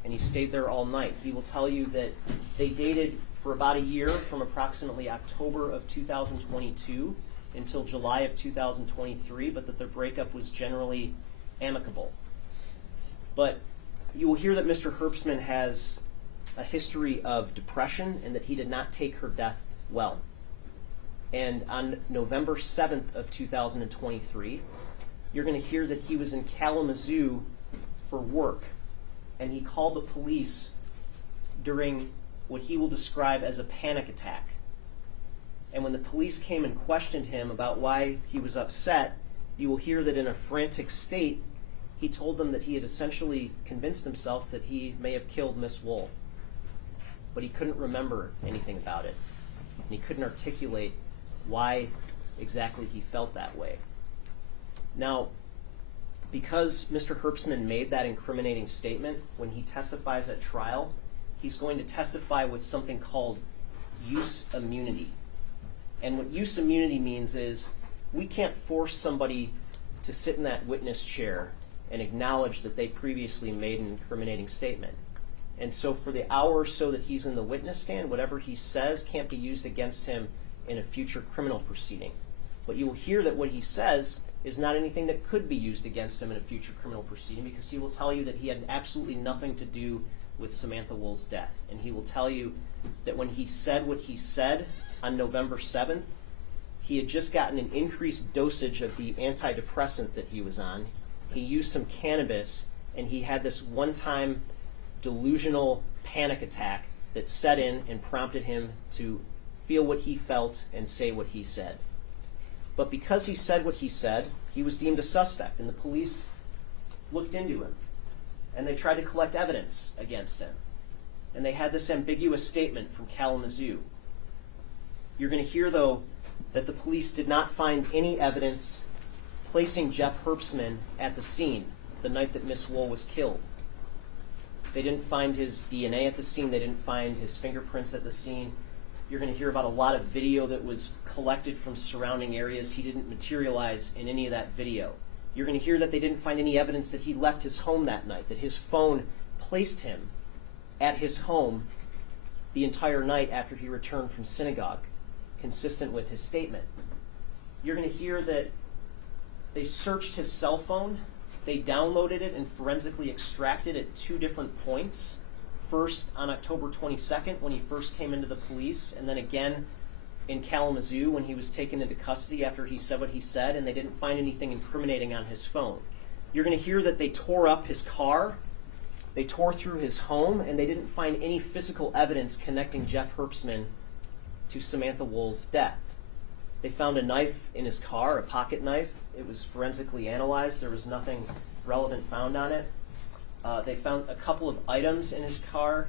and he stayed there all night. He will tell you that they dated for about a year, from approximately October of 2022 until July of 2023, but that their breakup was generally amicable. But you will hear that Mr. Herbstman has a history of depression and that he did not take her death well. And on November 7th of 2023, you're going to hear that he was in Kalamazoo for work, and he called the police during what he will describe as a panic attack. And when the police came and questioned him about why he was upset, you will hear that in a frantic state, he told them that he had essentially convinced himself that he may have killed Miss Woll. But he couldn't remember anything about it. And he couldn't articulate why exactly he felt that way. Now, because Mr. Herbstman made that incriminating statement, when he testifies at trial, he's going to testify with something called use immunity. And what use immunity means is we can't force somebody to sit in that witness chair and acknowledge that they previously made an incriminating statement. And so for the hour or so that he's in the witness stand, whatever he says can't be used against him in a future criminal proceeding. But you will hear that what he says is not anything that could be used against him in a future criminal proceeding, because he will tell you that he had absolutely nothing to do with Samantha Woll's death. And he will tell you that when he said what he said on November 7th, he had just gotten an increased dosage of the antidepressant that he was on. He used some cannabis, and he had this one-time delusional panic attack that set in and prompted him to feel what he felt and say what he said. But because he said what he said, he was deemed a suspect, and the police looked into him, and they tried to collect evidence against him. And they had this ambiguous statement from Kalamazoo. You're going to hear, though, that the police did not find any evidence placing Jeff Herbstman at the scene the night that Miss Woll was killed. They didn't find his DNA at the scene. They didn't find his fingerprints at the scene. You're going to hear about a lot of video that was collected from surrounding areas. He didn't materialize in any of that video. You're going to hear that they didn't find any evidence that he left his home that night, that his phone placed him at his home the entire night after he returned from synagogue. consistent with his statement. You're going to hear that they searched his cell phone, they downloaded it and forensically extracted at 2 different points. First on October 22nd when he first came into the police, and then again in Kalamazoo when he was taken into custody after he said what he said, and they didn't find anything incriminating on his phone. You're going to hear that they tore up his car, they tore through his home, and they didn't find any physical evidence connecting Jeff Herbstman to Samantha Woll's death. They found a knife in his car, a pocket knife. It was forensically analyzed. There was nothing relevant found on it. They found a couple of items in his car,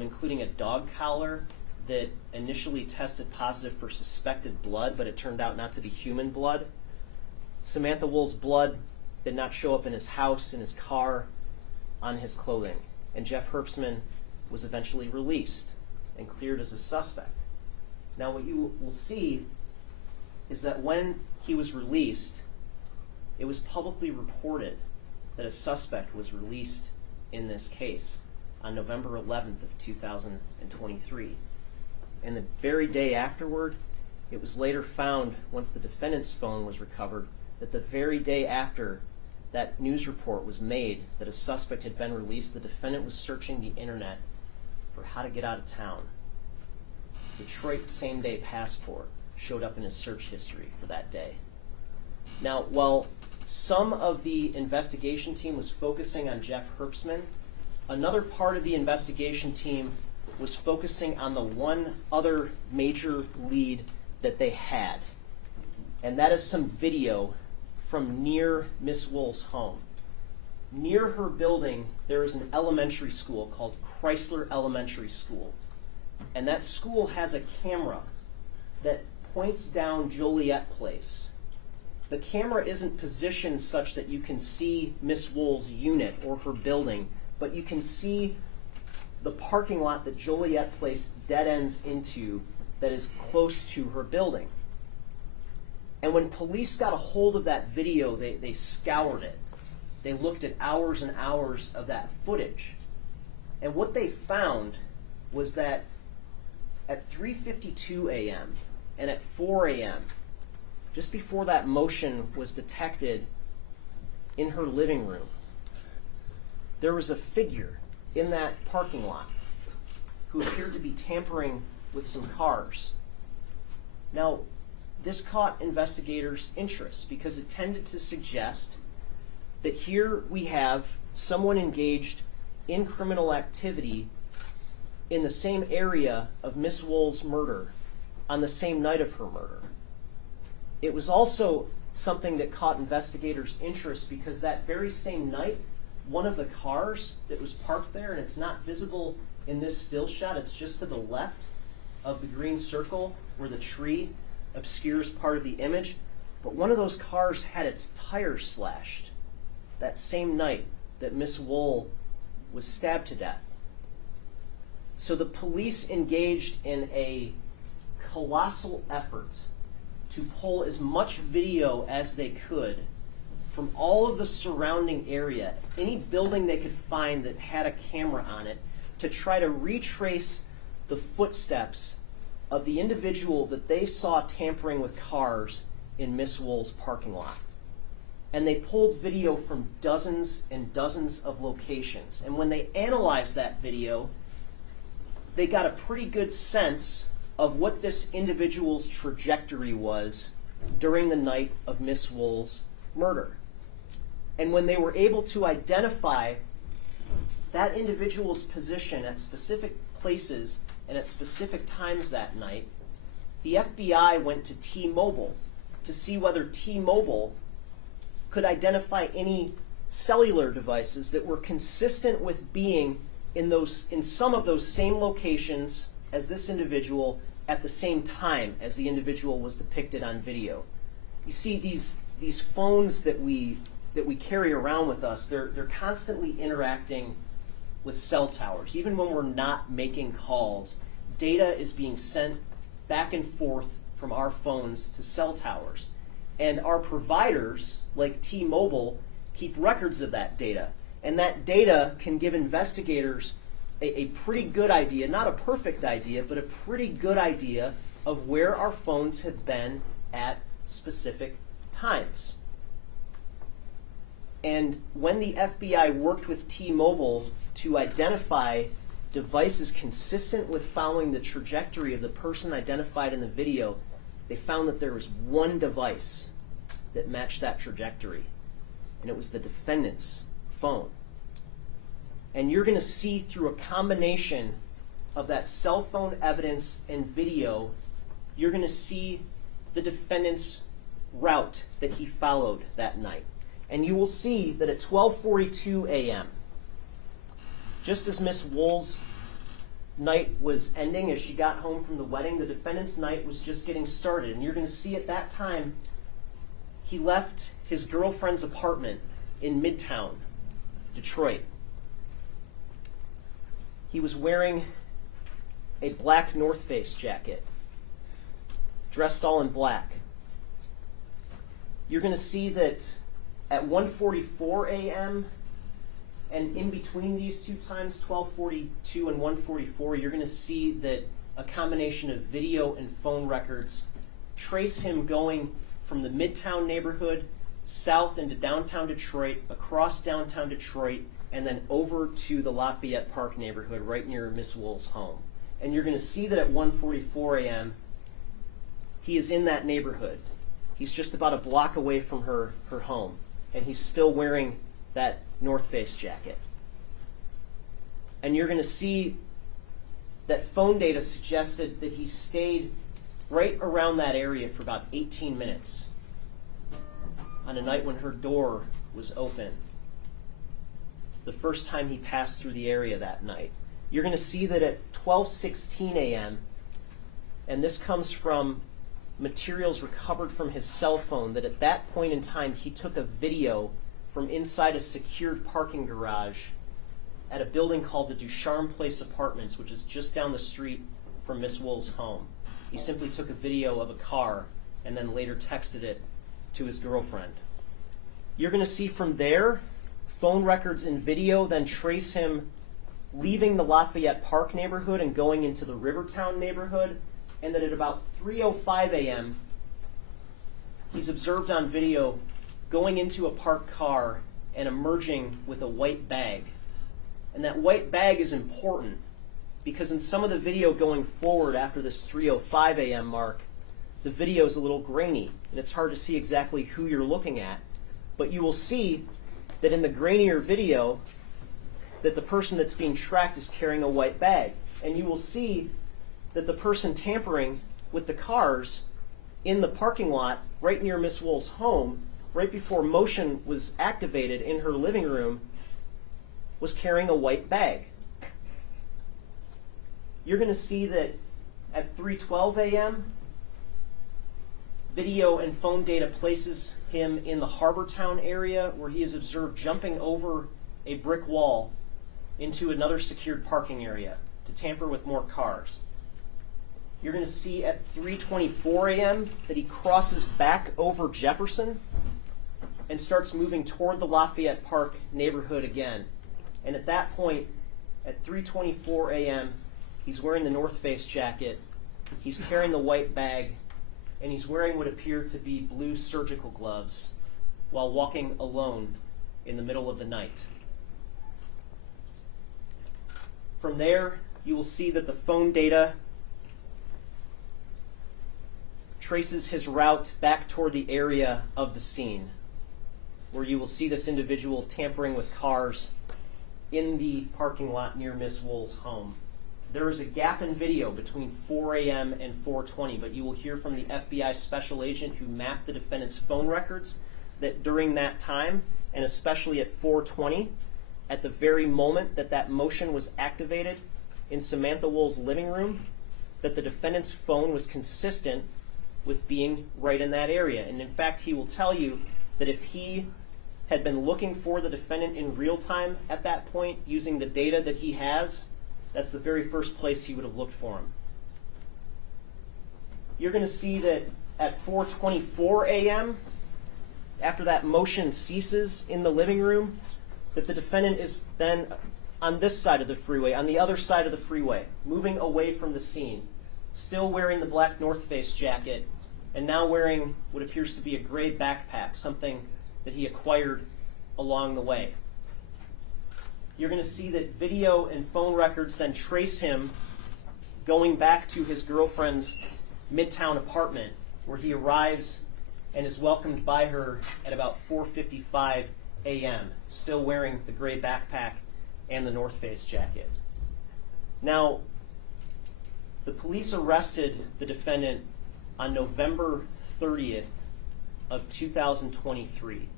including a dog collar that initially tested positive for suspected blood, but it turned out not to be human blood. Samantha Woll's blood did not show up in his house, in his car, on his clothing. And Jeff Herbstman was eventually released and cleared as a suspect. Now what you will see is that when he was released, it was publicly reported that a suspect was released in this case on November 11th of 2023. And the very day afterward, it was later found, once the defendant's phone was recovered, that the very day after that news report was made that a suspect had been released, the defendant was searching the internet for how to get out of town. Detroit same-day passport showed up in his search history for that day. Now, while some of the investigation team was focusing on Jeff Herbstman, another part of the investigation team was focusing on the one other major lead that they had, and that is some video from near Miss Woll's home. Near her building, there is an elementary school called Chrysler Elementary School, and that school has a camera that points down Joliet Place. The camera isn't positioned such that you can see Miss Woll's unit or her building, but you can see the parking lot that Joliet Place dead ends into that is close to her building. And when police got a hold of that video, they scoured it. They looked at hours and hours of that footage. And what they found was that at 3:52 a.m. and at 4 a.m., just before that motion was detected in her living room, there was a figure in that parking lot who appeared to be tampering with some cars. Now, this caught investigators' interest because it tended to suggest that here we have someone engaged in criminal activity in the same area of Miss Woll's murder on the same night of her murder. It was also something that caught investigators' interest because that very same night, one of the cars that was parked there, and it's not visible in this still shot, it's just to the left of the green circle where the tree obscures part of the image, but one of those cars had its tires slashed that same night that Miss Woll was stabbed to death. So the police engaged in a colossal effort to pull as much video as they could from all of the surrounding area, any building they could find that had a camera on it, to try to retrace the footsteps of the individual that they saw tampering with cars in Miss Woll's parking lot. And they pulled video from dozens and dozens of locations. And when they analyzed that video, they got a pretty good sense of what this individual's trajectory was during the night of Miss Woll's murder. And when they were able to identify that individual's position at specific places and at specific times that night, the FBI went to T-Mobile to see whether T-Mobile could identify any cellular devices that were consistent with being in some of those same locations as this individual at the same time as the individual was depicted on video. You see, these phones that we carry around with us, they're constantly interacting with cell towers. Even when we're not making calls, data is being sent back and forth from our phones to cell towers. And our providers, like T-Mobile, keep records of that data. And that data can give investigators a pretty good idea, not a perfect idea, but a pretty good idea of where our phones have been at specific times. And when the FBI worked with T-Mobile to identify devices consistent with following the trajectory of the person identified in the video, they found that there was one device that matched that trajectory, and it was the defendant's phone. And you're going to see through a combination of that cell phone evidence and video, you're going to see the defendant's route that he followed that night. And you will see that at 12:42 a.m., just as Miss Woll's night was ending, as she got home from the wedding, the defendant's night was just getting started. And you're going to see at that time, he left his girlfriend's apartment in Midtown, Detroit. He was wearing a black North Face jacket, dressed all in black. You're going to see that at 1:44 a.m., and in between these two times, 12:42 and 1:44, you're going to see that a combination of video and phone records trace him going from the Midtown neighborhood south into downtown Detroit, across downtown Detroit, and then over to the Lafayette Park neighborhood right near Miss Woll's home. And you're going to see that at 1:44 a.m., he is in that neighborhood. He's just about a block away from her home, and he's still wearing that North Face jacket. And you're going to see that phone data suggested that he stayed right around that area for about 18 minutes on a night when her door was open, the first time he passed through the area that night. You're going to see that at 12:16 a.m., and this comes from materials recovered from his cell phone, that at that point in time he took a video from inside a secured parking garage at a building called the Ducharme Place Apartments, which is just down the street from Miss Woll's home. He simply took a video of a car and then later texted it to his girlfriend. You're going to see from there, phone records and video then trace him leaving the Lafayette Park neighborhood and going into the Rivertown neighborhood, and that at about 3:05 a.m., he's observed on video going into a parked car and emerging with a white bag. And that white bag is important because in some of the video going forward after this 3:05 a.m. mark, the video is a little grainy, and it's hard to see exactly who you're looking at. But you will see that in the grainier video, that the person that's being tracked is carrying a white bag. And you will see that the person tampering with the cars in the parking lot right near Miss Woll's home, right before motion was activated in her living room, was carrying a white bag. You're going to see that at 3:12 a.m., video and phone data places him in the Harbortown area, where he is observed jumping over a brick wall into another secured parking area to tamper with more cars. You're going to see at 3:24 a.m. that he crosses back over Jefferson and starts moving toward the Lafayette Park neighborhood again. And at that point, at 3:24 a.m., he's wearing the North Face jacket, he's carrying the white bag, and he's wearing what appear to be blue surgical gloves while walking alone in the middle of the night. From there, you will see that the phone data traces his route back toward the area of the scene, where you will see this individual tampering with cars in the parking lot near Miss Woll's home. There is a gap in video between 4 a.m. and 4:20, but you will hear from the FBI special agent who mapped the defendant's phone records that during that time, and especially at 4:20, at the very moment that that motion was activated in Samantha Woll's living room, that the defendant's phone was consistent with being right in that area. And in fact, he will tell you that if he had been looking for the defendant in real time at that point, using the data that he has, that's the very first place he would have looked for him. You're going to see that at 4:24 a.m., after that motion ceases in the living room, that the defendant is then on this side of the freeway, on the other side of the freeway, moving away from the scene, still wearing the black North Face jacket, and now wearing what appears to be a gray backpack, something that he acquired along the way. You're going to see that video and phone records then trace him going back to his girlfriend's Midtown apartment, where he arrives and is welcomed by her at about 4:55 a.m., still wearing the gray backpack and the North Face jacket. Now, the police arrested the defendant on November 30th of 2023.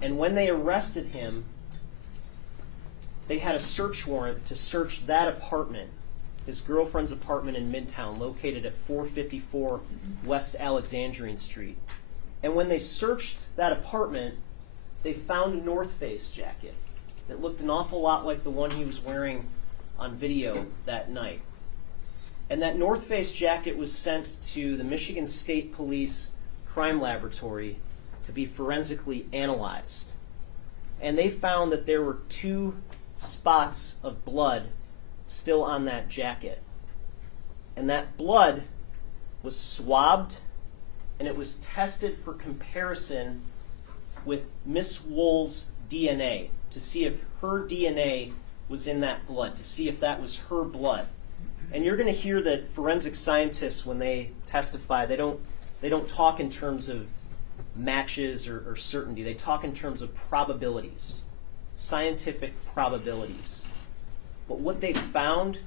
And when they arrested him, they had a search warrant to search that apartment, his girlfriend's apartment in Midtown, located at 454 West Alexandrian Street. And when they searched that apartment, they found a North Face jacket that looked an awful lot like the one he was wearing on video that night. And that North Face jacket was sent to the Michigan State Police Crime Laboratory to be forensically analyzed. And they found that there were 2 spots of blood still on that jacket. And that blood was swabbed, and it was tested for comparison with Miss Woll's DNA to see if her DNA was in that blood, to see if that was her blood. And you're going to hear that forensic scientists, when they testify, they don't talk in terms of matches or certainty. They talk in terms of probabilities, scientific probabilities. But what they found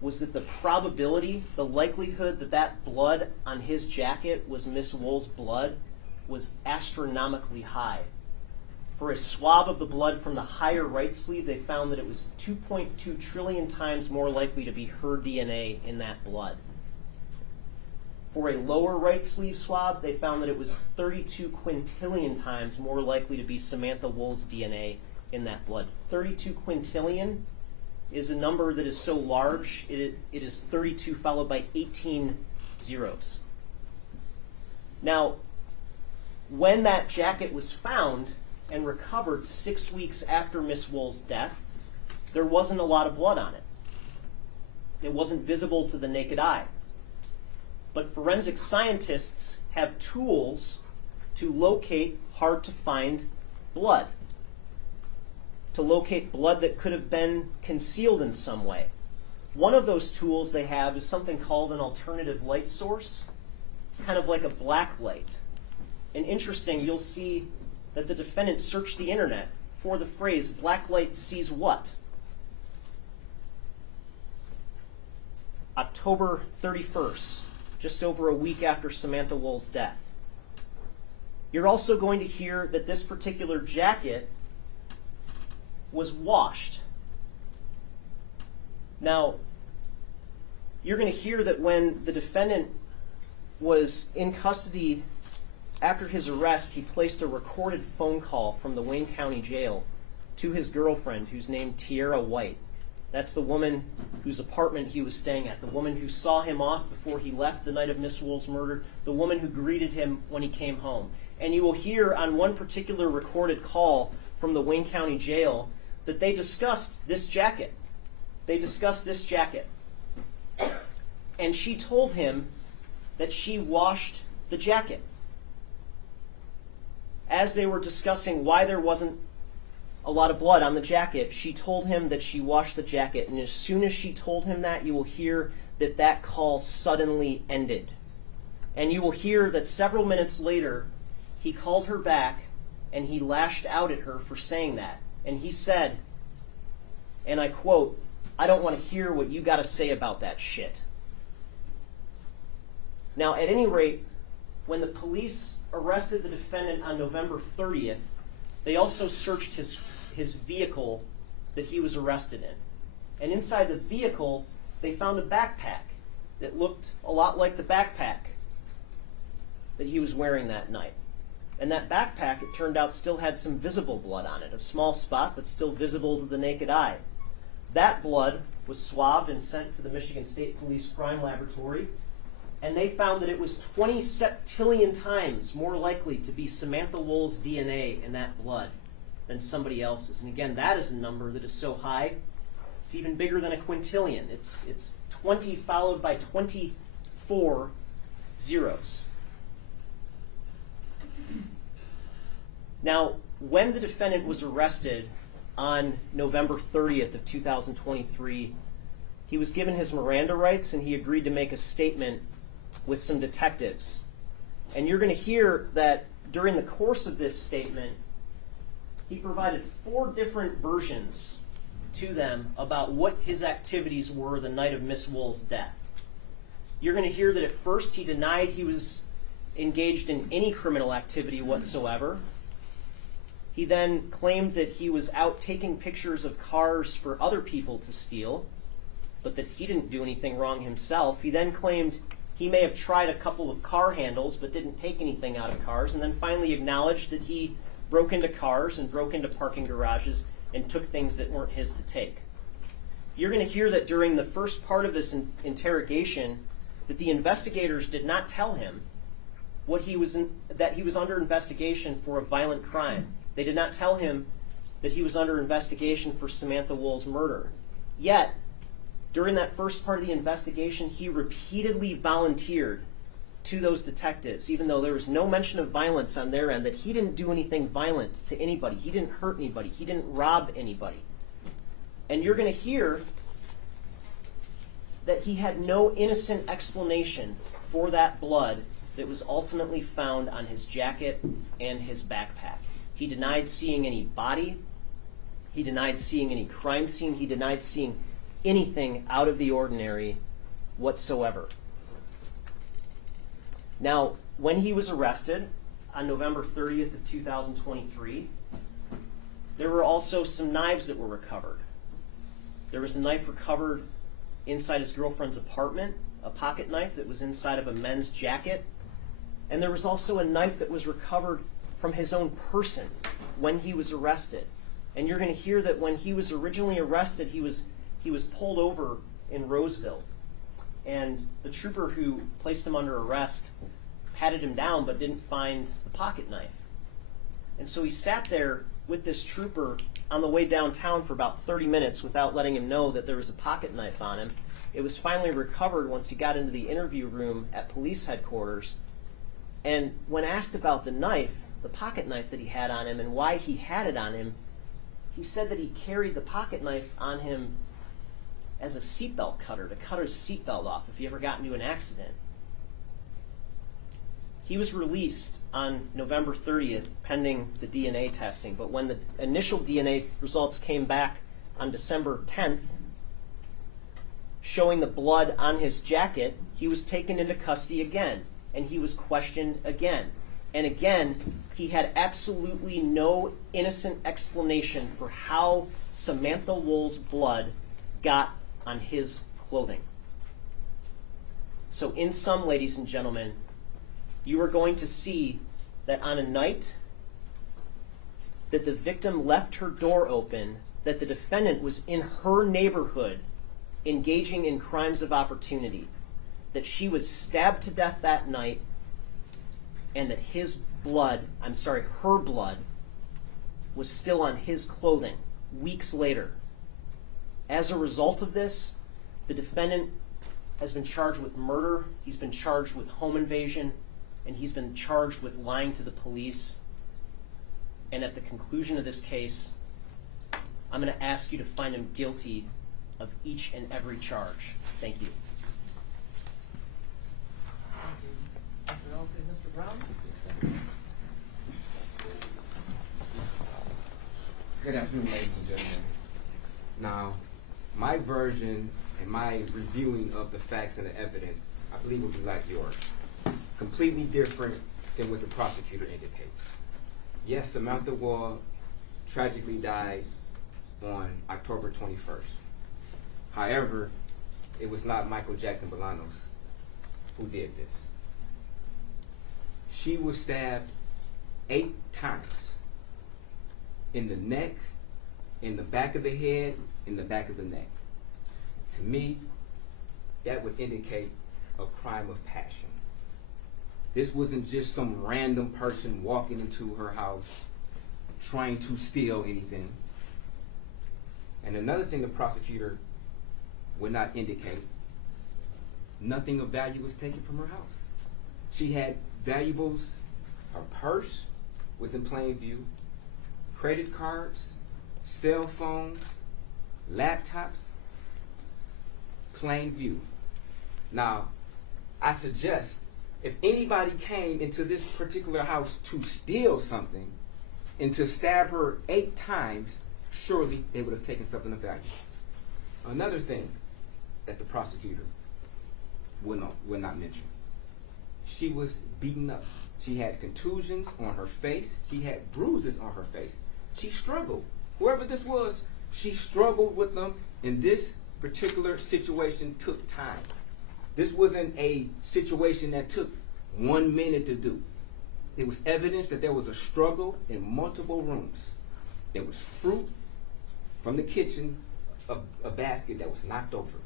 was that the probability, the likelihood that that blood on his jacket was Miss Woll's blood was astronomically high. For a swab of the blood from the higher right sleeve, they found that it was 2.2 trillion times more likely to be her DNA in that blood. For a lower right sleeve swab, they found that it was 32 quintillion times more likely to be Samantha Woll's DNA in that blood. 32 quintillion is a number that is so large, it is 32 followed by 18 zeros. Now, when that jacket was found and recovered 6 weeks after Miss Woll's death, there wasn't a lot of blood on it. It wasn't visible to the naked eye. But forensic scientists have tools to locate hard-to-find blood, to locate blood that could have been concealed in some way. One of those tools they have is something called an alternative light source. It's kind of like a black light. And interesting, you'll see that the defendant searched the internet for the phrase, black light sees what? October 31st, just over a week after Samantha Woll's death. You're also going to hear that this particular jacket was washed. Now, you're going to hear that when the defendant was in custody after his arrest, he placed a recorded phone call from the Wayne County Jail to his girlfriend, who's named Tierra White. That's the woman whose apartment he was staying at, the woman who saw him off before he left the night of Miss Woll's murder, the woman who greeted him when he came home. And you will hear on one particular recorded call from the Wayne County Jail that they discussed this jacket. They discussed this jacket. And she told him that she washed the jacket. As they were discussing why there wasn't a lot of blood on the jacket, she told him that she washed the jacket. And as soon as she told him that, you will hear that that call suddenly ended. And you will hear that several minutes later, he called her back and he lashed out at her for saying that. And he said, and I quote, "I don't want to hear what you got to say about that shit." Now, at any rate, when the police arrested the defendant on November 30th, they also searched his vehicle that he was arrested in. And inside the vehicle, they found a backpack that looked a lot like the backpack that he was wearing that night. And that backpack, it turned out, still had some visible blood on it, a small spot, but still visible to the naked eye. That blood was swabbed and sent to the Michigan State Police Crime Laboratory, and they found that it was 20 septillion times more likely to be Samantha Woll's DNA in that blood than somebody else's. And again, that is a number that is so high, it's even bigger than a quintillion. It's 20 followed by 24 zeros. Now, when the defendant was arrested on November 30th of 2023, he was given his Miranda rights and he agreed to make a statement with some detectives. And you're going to hear that during the course of this statement, he provided 4 different versions to them about what his activities were the night of Miss Woll's death. You're going to hear that at first he denied he was engaged in any criminal activity whatsoever. He then claimed that he was out taking pictures of cars for other people to steal, but that he didn't do anything wrong himself. He then claimed he may have tried a couple of car handles but didn't take anything out of cars, and then finally acknowledged that he broke into cars and broke into parking garages and took things that weren't his to take. You're going to hear that during the first part of this interrogation that the investigators did not tell him that he was under investigation for a violent crime. They did not tell him that he was under investigation for Samantha Woll's murder. Yet, during that first part of the investigation, he repeatedly volunteered to those detectives, even though there was no mention of violence on their end, that he didn't do anything violent to anybody. He didn't hurt anybody. He didn't rob anybody. And you're going to hear that he had no innocent explanation for that blood that was ultimately found on his jacket and his backpack. He denied seeing any body. He denied seeing any crime scene. He denied seeing anything out of the ordinary whatsoever. Now, when he was arrested on November 30th of 2023, there were also some knives that were recovered. There was a knife recovered inside his girlfriend's apartment, a pocket knife that was inside of a men's jacket, and there was also a knife that was recovered from his own person when he was arrested. And you're going to hear that when he was originally arrested, he was pulled over in Roseville. And the trooper who placed him under arrest patted him down but didn't find the pocket knife. And so he sat there with this trooper on the way downtown for about 30 minutes without letting him know that there was a pocket knife on him. It was finally recovered once he got into the interview room at police headquarters. And when asked about the knife, the pocket knife that he had on him and why he had it on him, he said that he carried the pocket knife on him as a seatbelt cutter, to cut his seatbelt off if he ever got into an accident. He was released on November 30th pending the DNA testing, but when the initial DNA results came back on December 10th, showing the blood on his jacket, he was taken into custody again, and he was questioned again. And again, he had absolutely no innocent explanation for how Samantha Woll's blood got on his clothing. So in sum, ladies and gentlemen, you are going to see that on a night that the victim left her door open, that the defendant was in her neighborhood engaging in crimes of opportunity, that she was stabbed to death that night, and that her blood was still on his clothing weeks later. As a result of this, the defendant has been charged with murder, he's been charged with home invasion, and he's been charged with lying to the police. And at the conclusion of this case, I'm going to ask you to find him guilty of each and every charge. Thank you. Thank you, Mr. Elsie. Mr. Brown? Good afternoon, ladies and gentlemen. Now, my version and my reviewing of the facts and the evidence, I believe will be like yours. Completely different than what the prosecutor indicates. Yes, Samantha Woll tragically died on October 21st. However, it was not Michael Jackson-Bolanos who did this. She was stabbed 8 times. In the neck, in the back of the head, in the back of the neck. To me, that would indicate a crime of passion. This wasn't just some random person walking into her house trying to steal anything. And another thing the prosecutor would not indicate, nothing of value was taken from her house. She had valuables, her purse was in plain view, credit cards, cell phones, laptops, plain view. Now, I suggest if anybody came into this particular house to steal something and to stab her 8 times, surely they would have taken something of value. Another thing that the prosecutor would not mention, she was beaten up. She had contusions on her face. She had bruises on her face. She struggled. Whoever this was, she struggled with them, and this particular situation took time. This wasn't a situation that took 1 minute to do. It was evidence that there was a struggle in multiple rooms. There was fruit from the kitchen, a basket that was knocked over.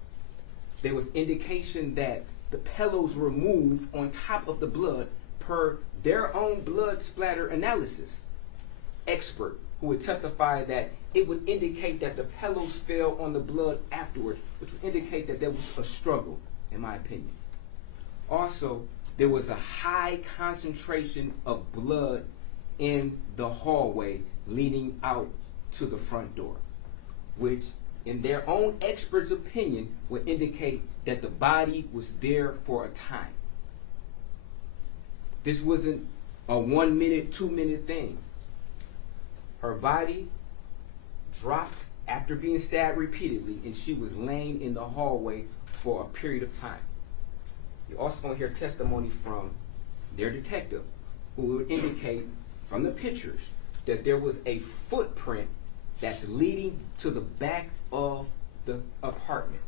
There was indication that the pillows were moved on top of the blood per their own blood splatter analysis expert, who would testify that it would indicate that the pillows fell on the blood afterwards, which would indicate that there was a struggle, in my opinion. Also, there was a high concentration of blood in the hallway leading out to the front door, which in their own expert's opinion would indicate that the body was there for a time. This wasn't a 1 minute, 2 minute thing. Her body dropped after being stabbed repeatedly, and she was laying in the hallway for a period of time. You're also going to hear testimony from their detective, who would indicate from the pictures that there was a footprint that's leading to the back of the apartment.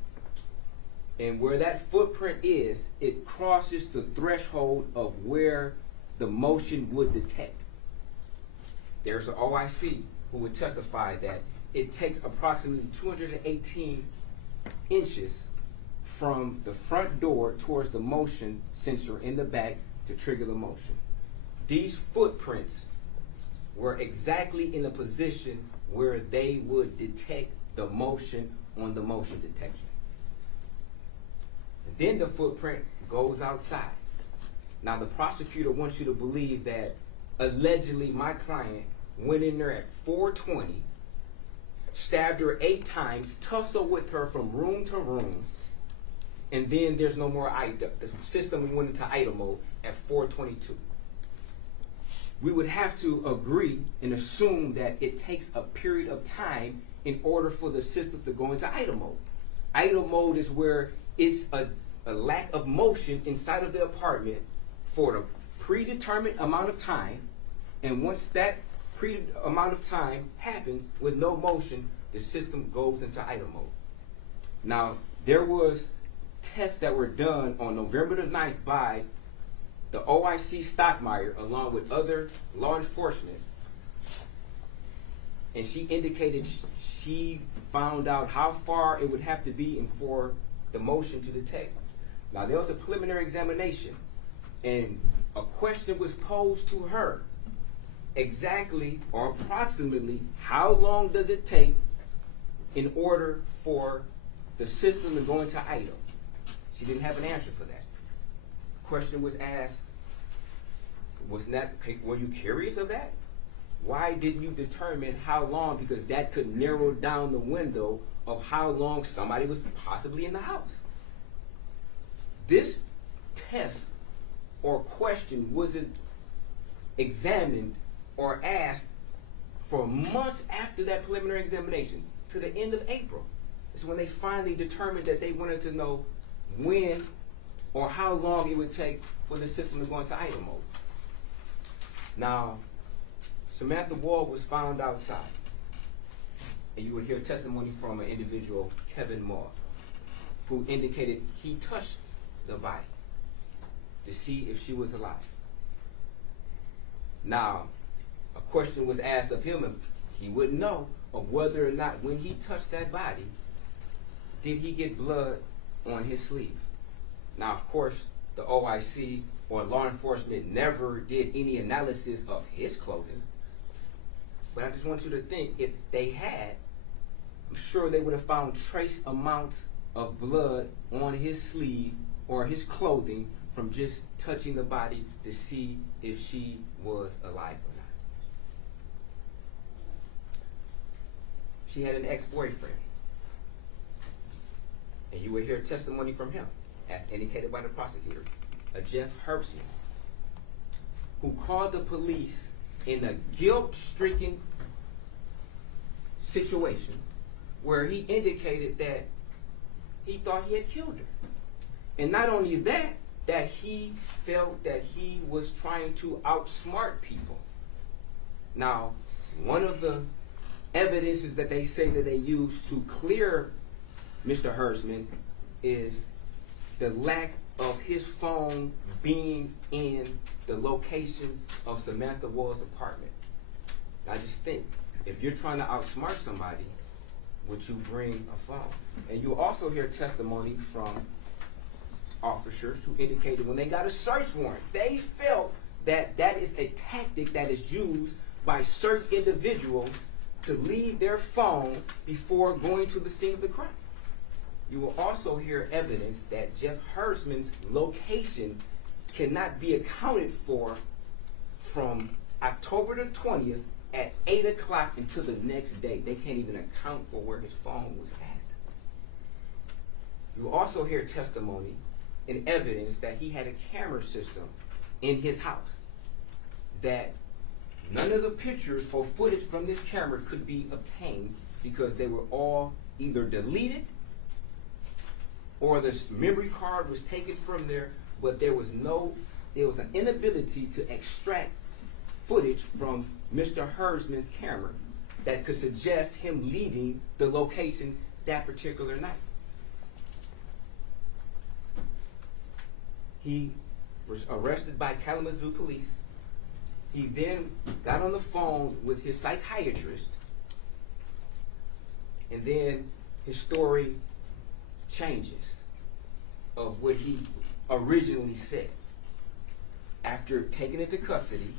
And where that footprint is, it crosses the threshold of where the motion would detect. There's an OIC who would testify that it takes approximately 218 inches from the front door towards the motion sensor in the back to trigger the motion. These footprints were exactly in a position where they would detect the motion on the motion detection. And then the footprint goes outside. Now the prosecutor wants you to believe that allegedly my client went in there at 4:20, stabbed her 8 times, tussled with her from room to room, and then there's no more item. The system went into idle mode at 4:22. We would have to agree and assume that it takes a period of time in order for the system to go into idle mode. Idle mode is where it's a lack of motion inside of the apartment for a predetermined amount of time, and once that amount of time happens with no motion, the system goes into idle mode. Now, there was tests that were done on November the 9th by the OIC Stockmeyer along with other law enforcement, and she indicated she found out how far it would have to be and for the motion to detect. Now, there was a preliminary examination, and a question was posed to her. Exactly or approximately how long does it take in order for the system to go into idle? She didn't have an answer for that. Question was asked, were you curious of that? Why didn't you determine how long? Because that could narrow down the window of how long somebody was possibly in the house. This test or question wasn't examined or asked for months after that preliminary examination, to the end of April. It's when they finally determined that they wanted to know when or how long it would take for the system to go into idle mode. Now, Samantha Woll was found outside, and you would hear testimony from an individual, Kevin Moore, who indicated he touched the body to see if she was alive. Now, a question was asked of him, and he wouldn't know of whether or not when he touched that body, did he get blood on his sleeve. Now, of course, the OIC or law enforcement never did any analysis of his clothing. But I just want you to think, if they had, I'm sure they would have found trace amounts of blood on his sleeve or his clothing from just touching the body to see if she was alive or not. She had an ex-boyfriend. And you will hear testimony from him, as indicated by the prosecutor, a Jeff Herbstman, who called the police in a guilt-stricken situation where he indicated that he thought he had killed her. And not only that, that he felt that he was trying to outsmart people. Now, one of the evidences that they say that they used to clear Mr. Hersman is the lack of his phone being in the location of Samantha Woll's apartment. Now just think, if you're trying to outsmart somebody, would you bring a phone? And you also hear testimony from officers who indicated when they got a search warrant, they felt that that is a tactic that is used by certain individuals to leave their phone before going to the scene of the crime. You will also hear evidence that Jeff Hersman's location cannot be accounted for from October the 20th at 8 o'clock until the next day. They can't even account for where his phone was at. You will also hear testimony and evidence that he had a camera system in his house, that none of the pictures or footage from this camera could be obtained because they were all either deleted or the memory card was taken from there, but there was an inability to extract footage from Mr. Hersman's camera that could suggest him leaving the location that particular night. He was arrested by Kalamazoo police. He then got on the phone with his psychiatrist, and then his story changes of what he originally said. After taking into custody,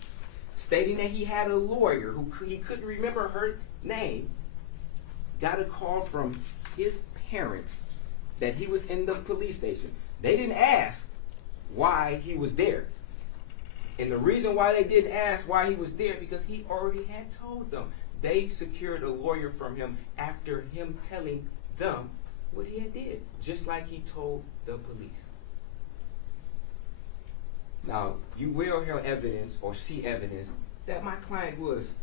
stating that he had a lawyer who he couldn't remember her name, got a call from his parents that he was in the police station. They didn't ask why he was there. And the reason why they didn't ask why he was there, because he already had told them. They secured a lawyer from him after him telling them what he had did, just like he told the police. Now, you will hear evidence or see evidence that my client was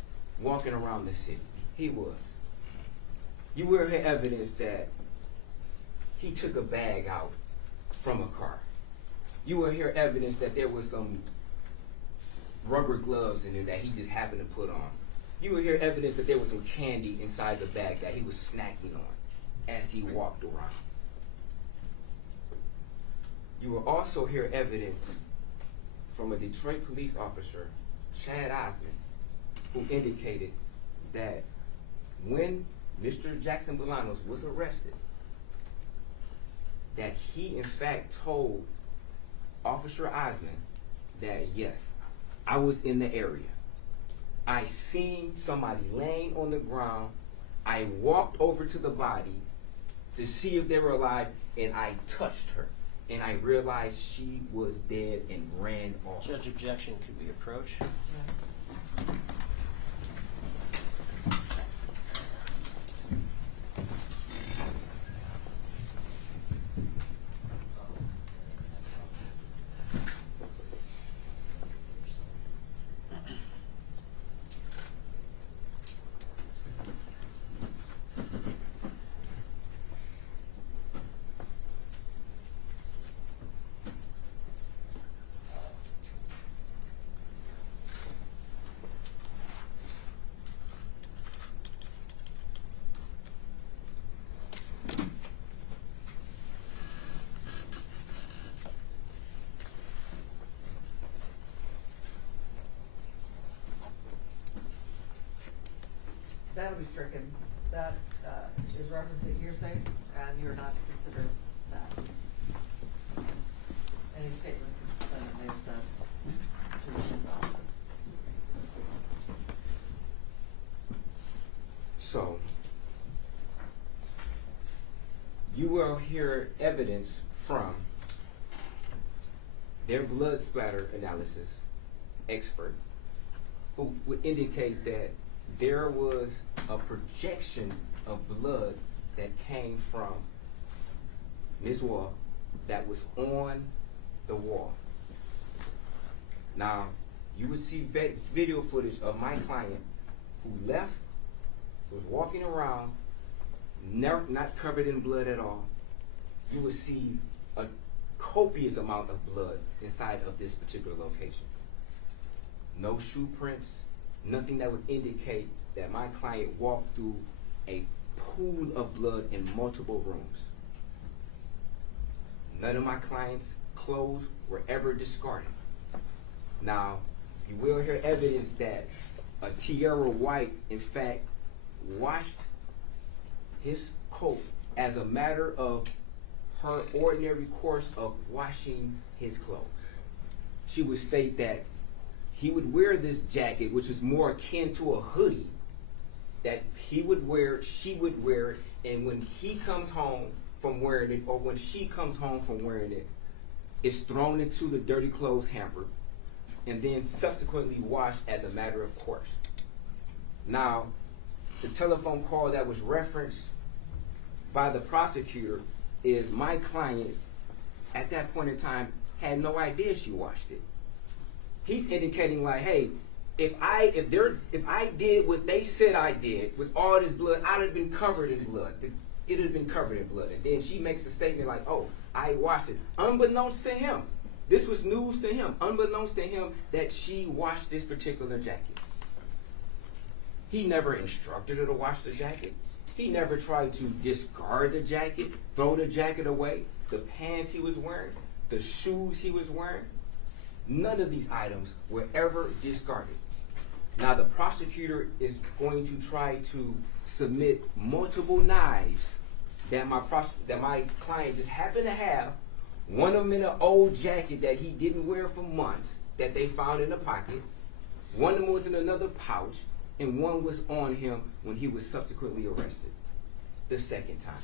walking around the city. He was. You will hear evidence that he took a bag out from a car. You will hear evidence that there was some rubber gloves in there that he just happened to put on. You will hear evidence that there was some candy inside the bag that he was snacking on as he walked around. You will also hear evidence from a Detroit police officer, Chad Osmond, who indicated that when Mr. Jackson-Bolanos was arrested, that he in fact told Officer Osmond that, yes, I was in the area. I seen somebody laying on the ground. I walked over to the body to see if they were alive, and I touched her. And I realized she was dead and ran off. Judge, objection. Could we approach? Yes. That'll be stricken. That is referencing hearsay, and you're not to consider that. Any statements that the defendant may have said to his officer. So, you will hear evidence from their blood splatter analysis expert, who would indicate that there was a projection of blood that came from Ms. Woll that was on the wall. Now, you would see video footage of my client who left, was walking around, not covered in blood at all. You would see a copious amount of blood inside of this particular location. No shoe prints, nothing that would indicate that my client walked through a pool of blood in multiple rooms. None of my client's clothes were ever discarded. Now, you will hear evidence that a Tierra White, in fact, washed his coat as a matter of her ordinary course of washing his clothes. She would state that he would wear this jacket, which is more akin to a hoodie, that he would wear, she would wear it, and when he comes home from wearing it, or when she comes home from wearing it, it's thrown into the dirty clothes hamper and then subsequently washed as a matter of course. Now, the telephone call that was referenced by the prosecutor is my client at that point in time had no idea she washed it. He's indicating like, hey, if I did what they said I did with all this blood, I'd have been covered in blood. It would have been covered in blood. And then she makes a statement like, oh, I washed it. Unbeknownst to him, this was news to him, unbeknownst to him that she washed this particular jacket. He never instructed her to wash the jacket. He never tried to discard the jacket, throw the jacket away, the pants he was wearing, the shoes he was wearing. None of these items were ever discarded. Now the prosecutor is going to try to submit multiple knives that my client just happened to have. One of them in an old jacket that he didn't wear for months that they found in a pocket. One of them was in another pouch, and one was on him when he was subsequently arrested the second time.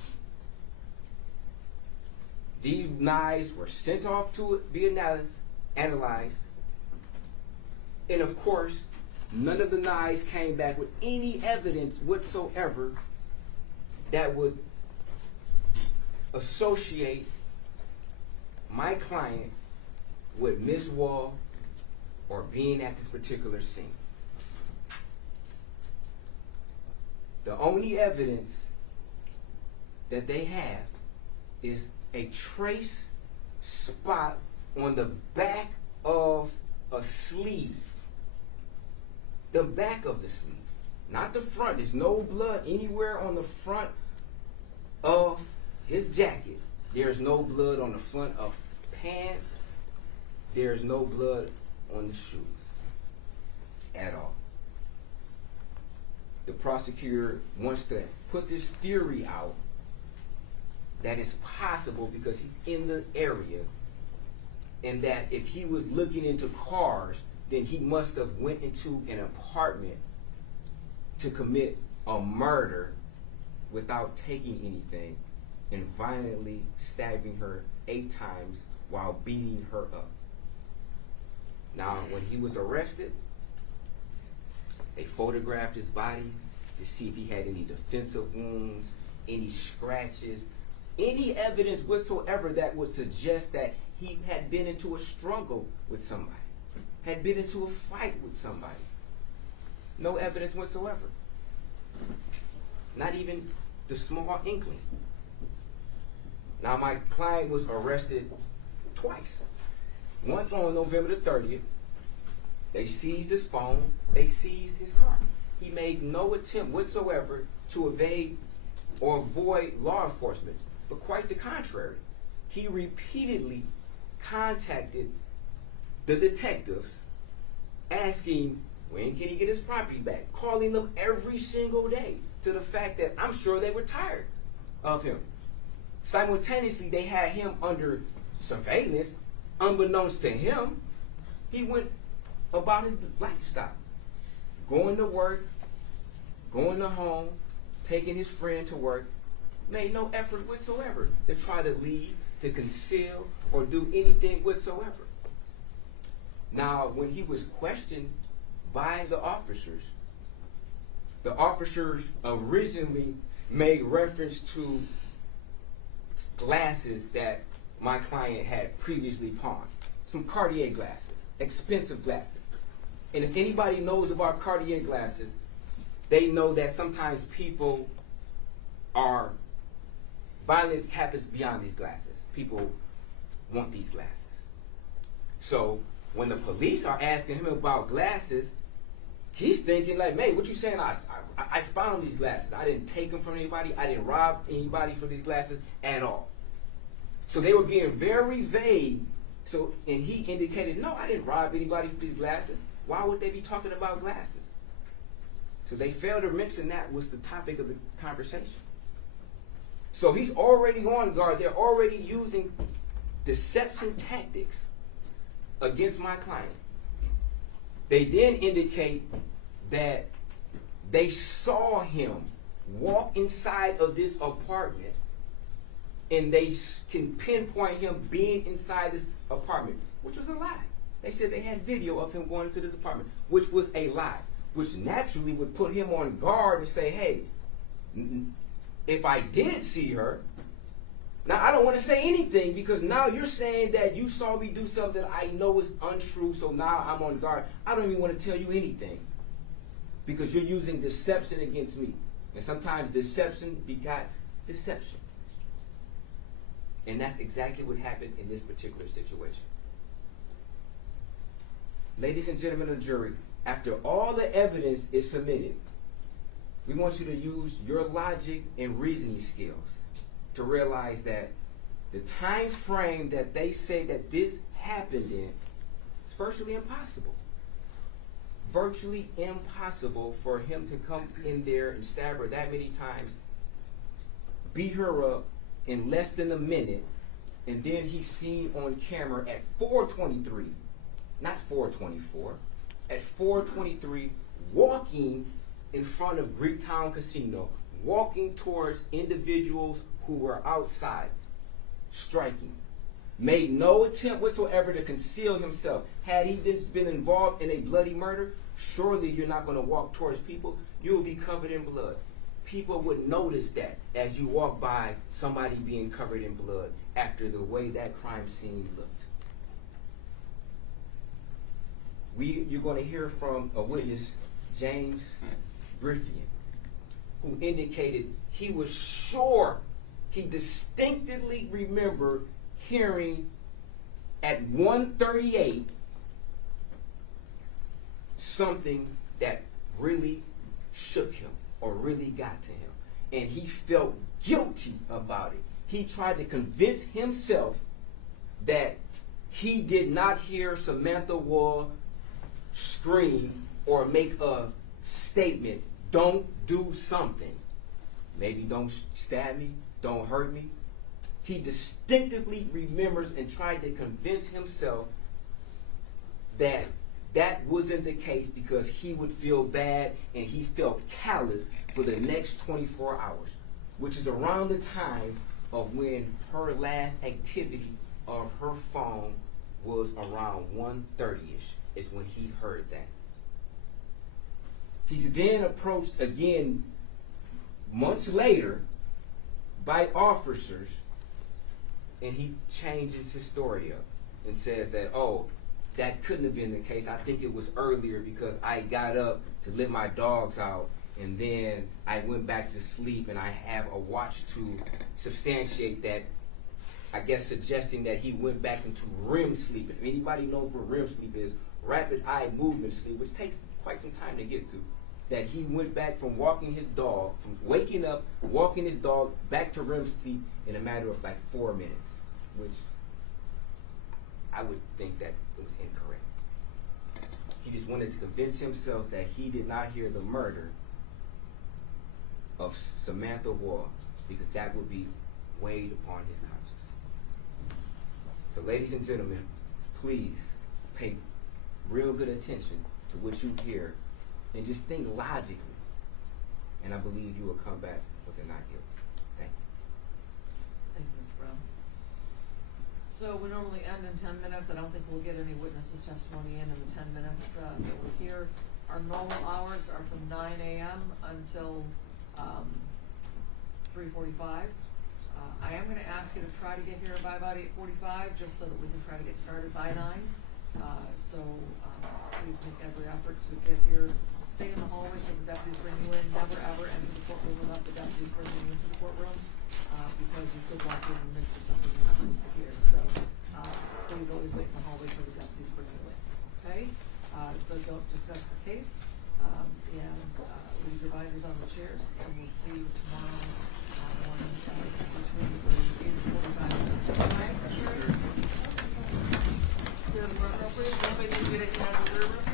These knives were sent off to be analyzed, and of course, none of the knives came back with any evidence whatsoever that would associate my client with Ms. Woll or being at this particular scene. The only evidence that they have is a trace spot on the back of a sleeve. The back of the sleeve, not the front. There's no blood anywhere on the front of his jacket. There's no blood on the front of pants. There's no blood on the shoes at all. The prosecutor wants to put this theory out that it's possible because he's in the area, and that if he was looking into cars, then he must have went into an apartment to commit a murder without taking anything and violently stabbing her 8 times while beating her up. Now, when he was arrested, they photographed his body to see if he had any defensive wounds, any scratches, any evidence whatsoever that would suggest that he had been into a struggle with somebody, had been into a fight with somebody. No evidence whatsoever. Not even the small inkling. Now, my client was arrested twice. Once on November the 30th, they seized his phone, they seized his car. He made no attempt whatsoever to evade or avoid law enforcement, but quite the contrary. He repeatedly contacted the detectives asking when can he get his property back, calling them every single day, to the fact that I'm sure they were tired of him. Simultaneously, they had him under surveillance. Unbeknownst to him, he went about his lifestyle, going to work, going to home, taking his friend to work, made no effort whatsoever to try to leave, to conceal, or do anything whatsoever. Now, when he was questioned by the officers originally made reference to glasses that my client had previously pawned. Some Cartier glasses, expensive glasses. And if anybody knows about Cartier glasses, they know that sometimes people are, violence happens beyond these glasses. People want these glasses. So when the police are asking him about glasses, he's thinking like, "Mate, what you saying? I found these glasses. I didn't take them from anybody. I didn't rob anybody for these glasses at all." So they were being very vague. So, and he indicated, "No, I didn't rob anybody for these glasses. Why would they be talking about glasses?" So they failed to mention that was the topic of the conversation. So he's already on guard. They're already using deception tactics against my client. They then indicate that they saw him walk inside of this apartment, and they can pinpoint him being inside this apartment, which was a lie. They said they had video of him going into this apartment, which was a lie, which naturally would put him on guard and say, "Hey, if I did see her, now I don't want to say anything because now you're saying that you saw me do something that I know is untrue, so now I'm on guard. I don't even want to tell you anything because you're using deception against me." And sometimes deception begots deception. And that's exactly what happened in this particular situation. Ladies and gentlemen of the jury, after all the evidence is submitted, we want you to use your logic and reasoning skills to realize that the time frame that they say that this happened in is virtually impossible. Virtually impossible for him to come in there and stab her that many times, beat her up in less than a minute, and then he's seen on camera at 4:23, not 4:24, at 4:23 walking in front of Greektown Casino, walking towards individuals who were outside, striking. Made no attempt whatsoever to conceal himself. Had he been involved in a bloody murder, surely you're not going to walk towards people. You will be covered in blood. People would notice that as you walk by somebody being covered in blood after the way that crime scene looked. You're going to hear from a witness, James Griffian, who indicated he was sure, he distinctively remembered hearing at 1:38 something that really shook him or really got to him. And he felt guilty about it. He tried to convince himself that he did not hear Samantha Woll scream or make a statement, "Don't do something. Maybe don't stab me, don't hurt me." He distinctively remembers and tried to convince himself that that wasn't the case because he would feel bad and he felt callous for the next 24 hours, which is around the time of when her last activity of her phone was around 1:30ish is when he heard that. He's then approached again months later by officers, and he changes his story up and says that, "Oh, that couldn't have been the case. I think it was earlier because I got up to let my dogs out and then I went back to sleep and I have a watch to substantiate that," I guess suggesting that he went back into REM sleep. If anybody knows what REM sleep is, rapid eye movement sleep, which takes quite some time to get to, that he went back from walking his dog, from waking up, walking his dog back to REM sleep in a matter of like 4 minutes, which I would think that it was incorrect. He just wanted to convince himself that he did not hear the murder of Samantha Woll because that would be weighed upon his conscience. So ladies and gentlemen, please pay real good attention to what you hear and just think logically. and I believe you will come back with a not guilty. Thank you. Thank you, Mr. Brown. So we normally end in 10 minutes. I don't think we'll get any witnesses' testimony in the 10 minutes that we're here. Our normal hours are from 9 a.m. until 3:45. I am going to ask you to try to get here by about 8:45, just so that we can try to get started by 9. Please make every effort to get here. Stay in the hallway till the deputies bring you in. Never ever enter the courtroom without the deputies bringing you into the courtroom, because you could walk in and miss something that happens to here. So please always wait in the hallway till the deputies bring you in. Okay? So don't discuss the case. Leave your binders on the chairs, and we'll see you tomorrow morning between 8 and 45. Clear the front row, please. Nobody needs to get anything out of the jury room.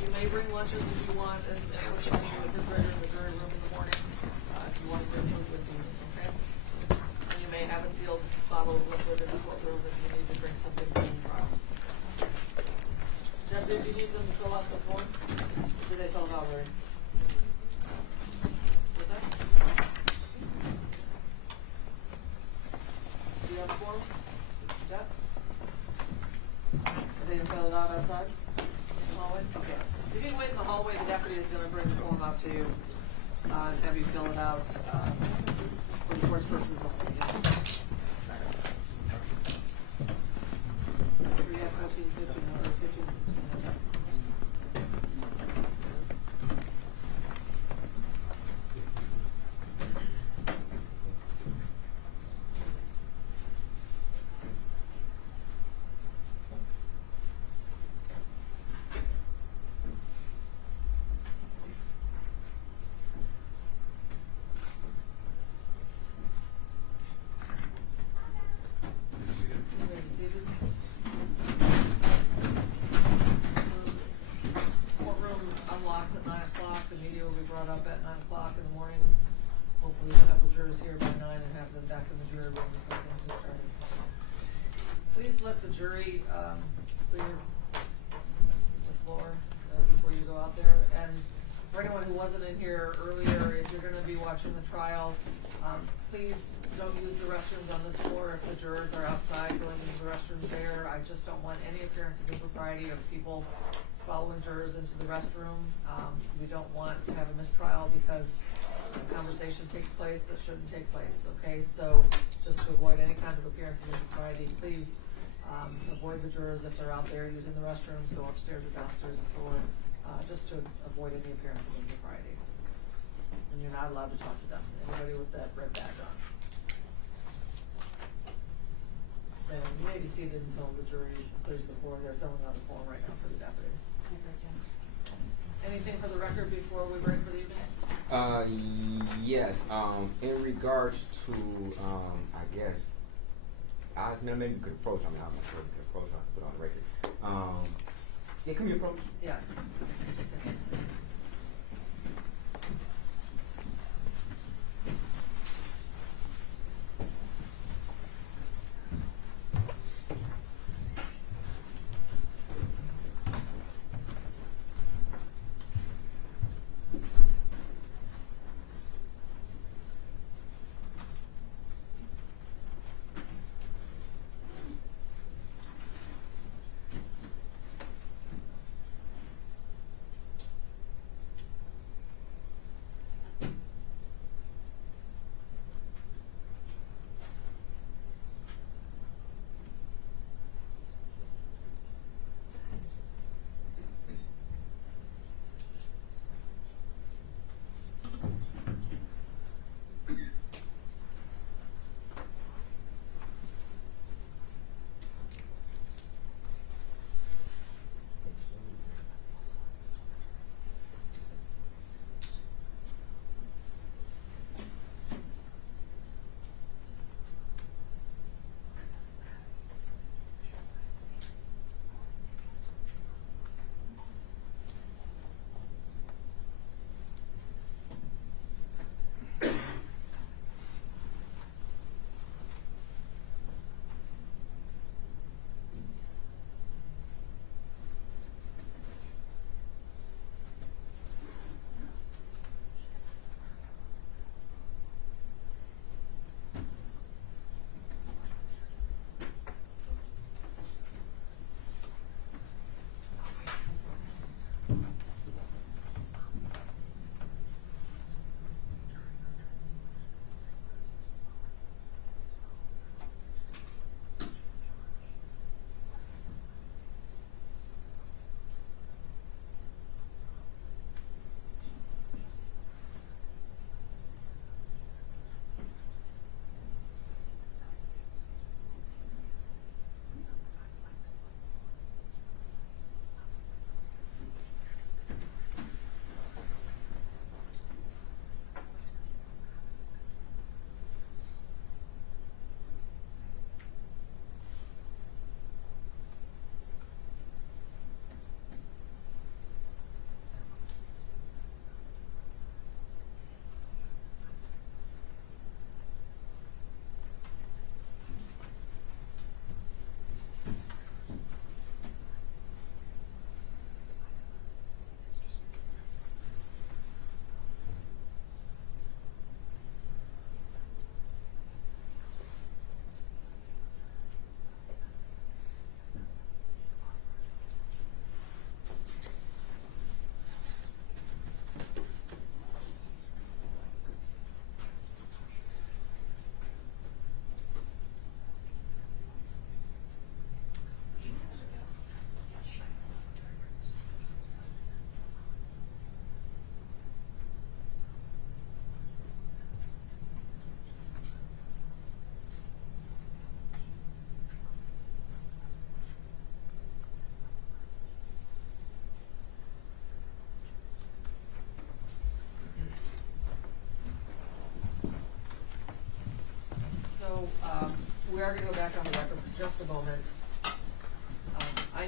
You may bring lunches if you want, and put them in the refrigerator in the jury room in the morning, if you want to bring food with you, okay? And you may have a sealed bottle of liquid in the courtroom if you need to drink something during the trial. Deputy, do you need them to fill out the form? Did they fill it out already? What's that? Do you have a form? Yep. They didn't fill it out outside? In the hallway? Okay. If you can wait in the hallway, the deputy is going to bring the form out to you and have you fill it out for the court's purposes only. We have 14, 15, or 15 to 16 minutes. Courtroom unlocks at 9 o'clock. The media will be brought up at 9 o'clock in the morning. Hopefully we'll have the jurors here by 9 and have them back in the jury room before things get started. Please let the jury clear the floor before you go out there. And for anyone who wasn't in here earlier, if you're going to be watching the trial, please don't use the restrooms on this floor if the jurors are outside going into the restrooms there. I just don't want any appearance of impropriety of people following jurors into the restroom. We don't want to have a mistrial because a conversation takes place that shouldn't take place, okay? So just to avoid any kind of appearance of impropriety, please avoid the jurors if they're out there using the restrooms. Go upstairs or downstairs the floor, just to avoid any appearance of impropriety. And you're not allowed to talk to them. Anybody with that red badge on. So you may be seated until the jury clears the floor. They're filling out a form right now for the deputy. Anything for the record before we break for the evening? Yes. In regards to, I guess, maybe you could approach. I'm not sure if you could approach. I put on the record. Yeah, can we approach? Yes.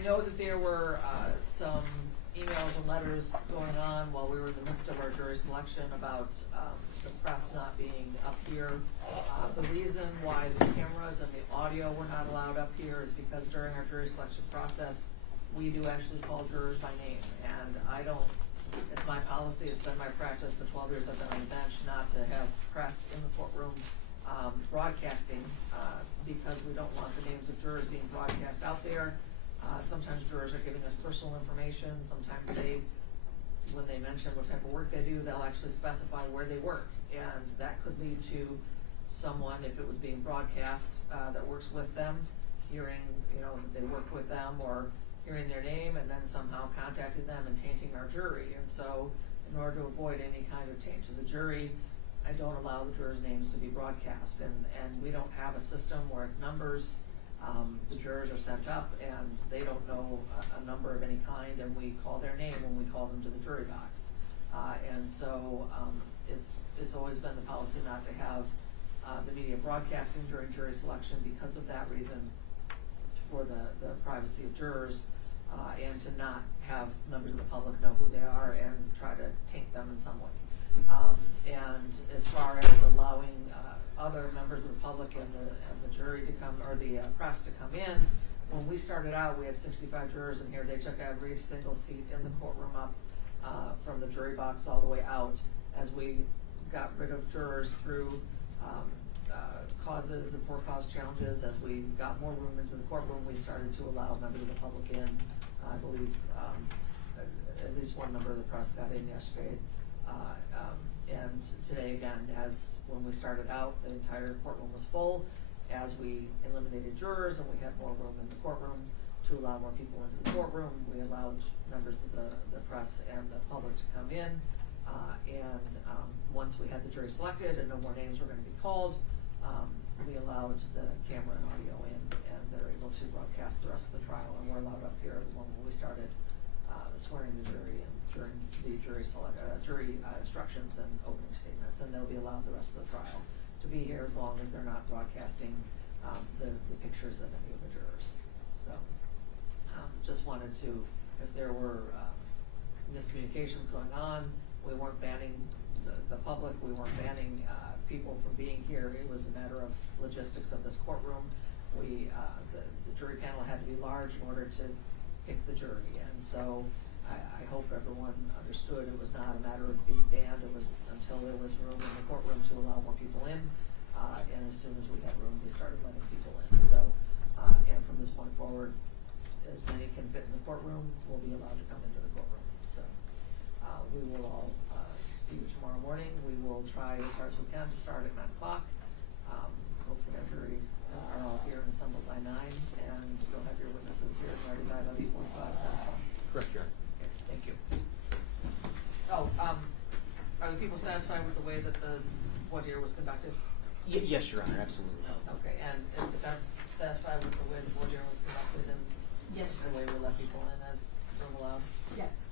know that there were some emails and letters going on while we were in the midst of our jury selection about the press not being up here. The reason why the cameras and the audio were not allowed up here is because during our jury selection process, we do actually call jurors by name, and I don't, it's my policy, it's been my practice the 12 years I've been on the bench not to have press in the courtroom broadcasting because we don't want the names of jurors being broadcast out there. Sometimes jurors are giving us personal information. Sometimes when they mention what type of work they do, they'll actually specify where they work. And that could lead to someone, if it was being broadcast, that works with them, hearing, they worked with them, or hearing their name and then somehow contacting them and tainting our jury. And so in order to avoid any kind of taint to the jury, I don't allow the jurors' names to be broadcast. And we don't have a system where it's numbers. The jurors are sent up and they don't know a number of any kind, and we call their name when we call them to the jury box. And so it's always been the policy not to have the media broadcasting during jury selection because of that reason, for the privacy of jurors, and to not have members of the public know who they are and try to taint them in some way. And as far as allowing other members of the public and the jury to come, or the press to come in, when we started out, we had 65 jurors in here. They took every single seat in the courtroom up from the jury box all the way out. As we got rid of jurors through causes and for-cause challenges, as we got more room into the courtroom, we started to allow members of the public in. I believe at least one member of the press got in yesterday. And today, again, as when we started out, the entire courtroom was full. As we eliminated jurors and we had more room in the courtroom to allow more people into the courtroom, we allowed members of the press and the public to come in. Once we had the jury selected and no more names were going to be called, we allowed the camera and audio in, and they're able to broadcast the rest of the trial. And we're allowed up here the one when we started swearing the jury and during the jury instructions and opening statements, and they'll be allowed the rest of the trial to be here as long as they're not broadcasting the pictures of any of the jurors. So just wanted to, if there were miscommunications going on, we weren't banning the public, we weren't banning people from being here. It was a matter of logistics of this courtroom. The jury panel had to be large in order to pick the jury, and so I hope everyone understood it was not a matter of being banned. It was until there was room in the courtroom to allow more people in, and as soon as we had room, we started letting people in. So, and from this point forward, as many can fit in the courtroom will be allowed to come into the courtroom. So, we will all see you tomorrow morning. We will try as hard as we can to start at 9 o'clock. Hopefully our jury are all here and assembled by 9, and you'll have your witnesses here and ready by the 8:45. Correct, Your Honor. Okay, thank you. Oh, are the people satisfied with the way that the voir dire was conducted? Yes, Your Honor, absolutely. Okay, and is the defense satisfied with the way the voir dire was conducted and Yes, the way we let people in as room allowed? yes.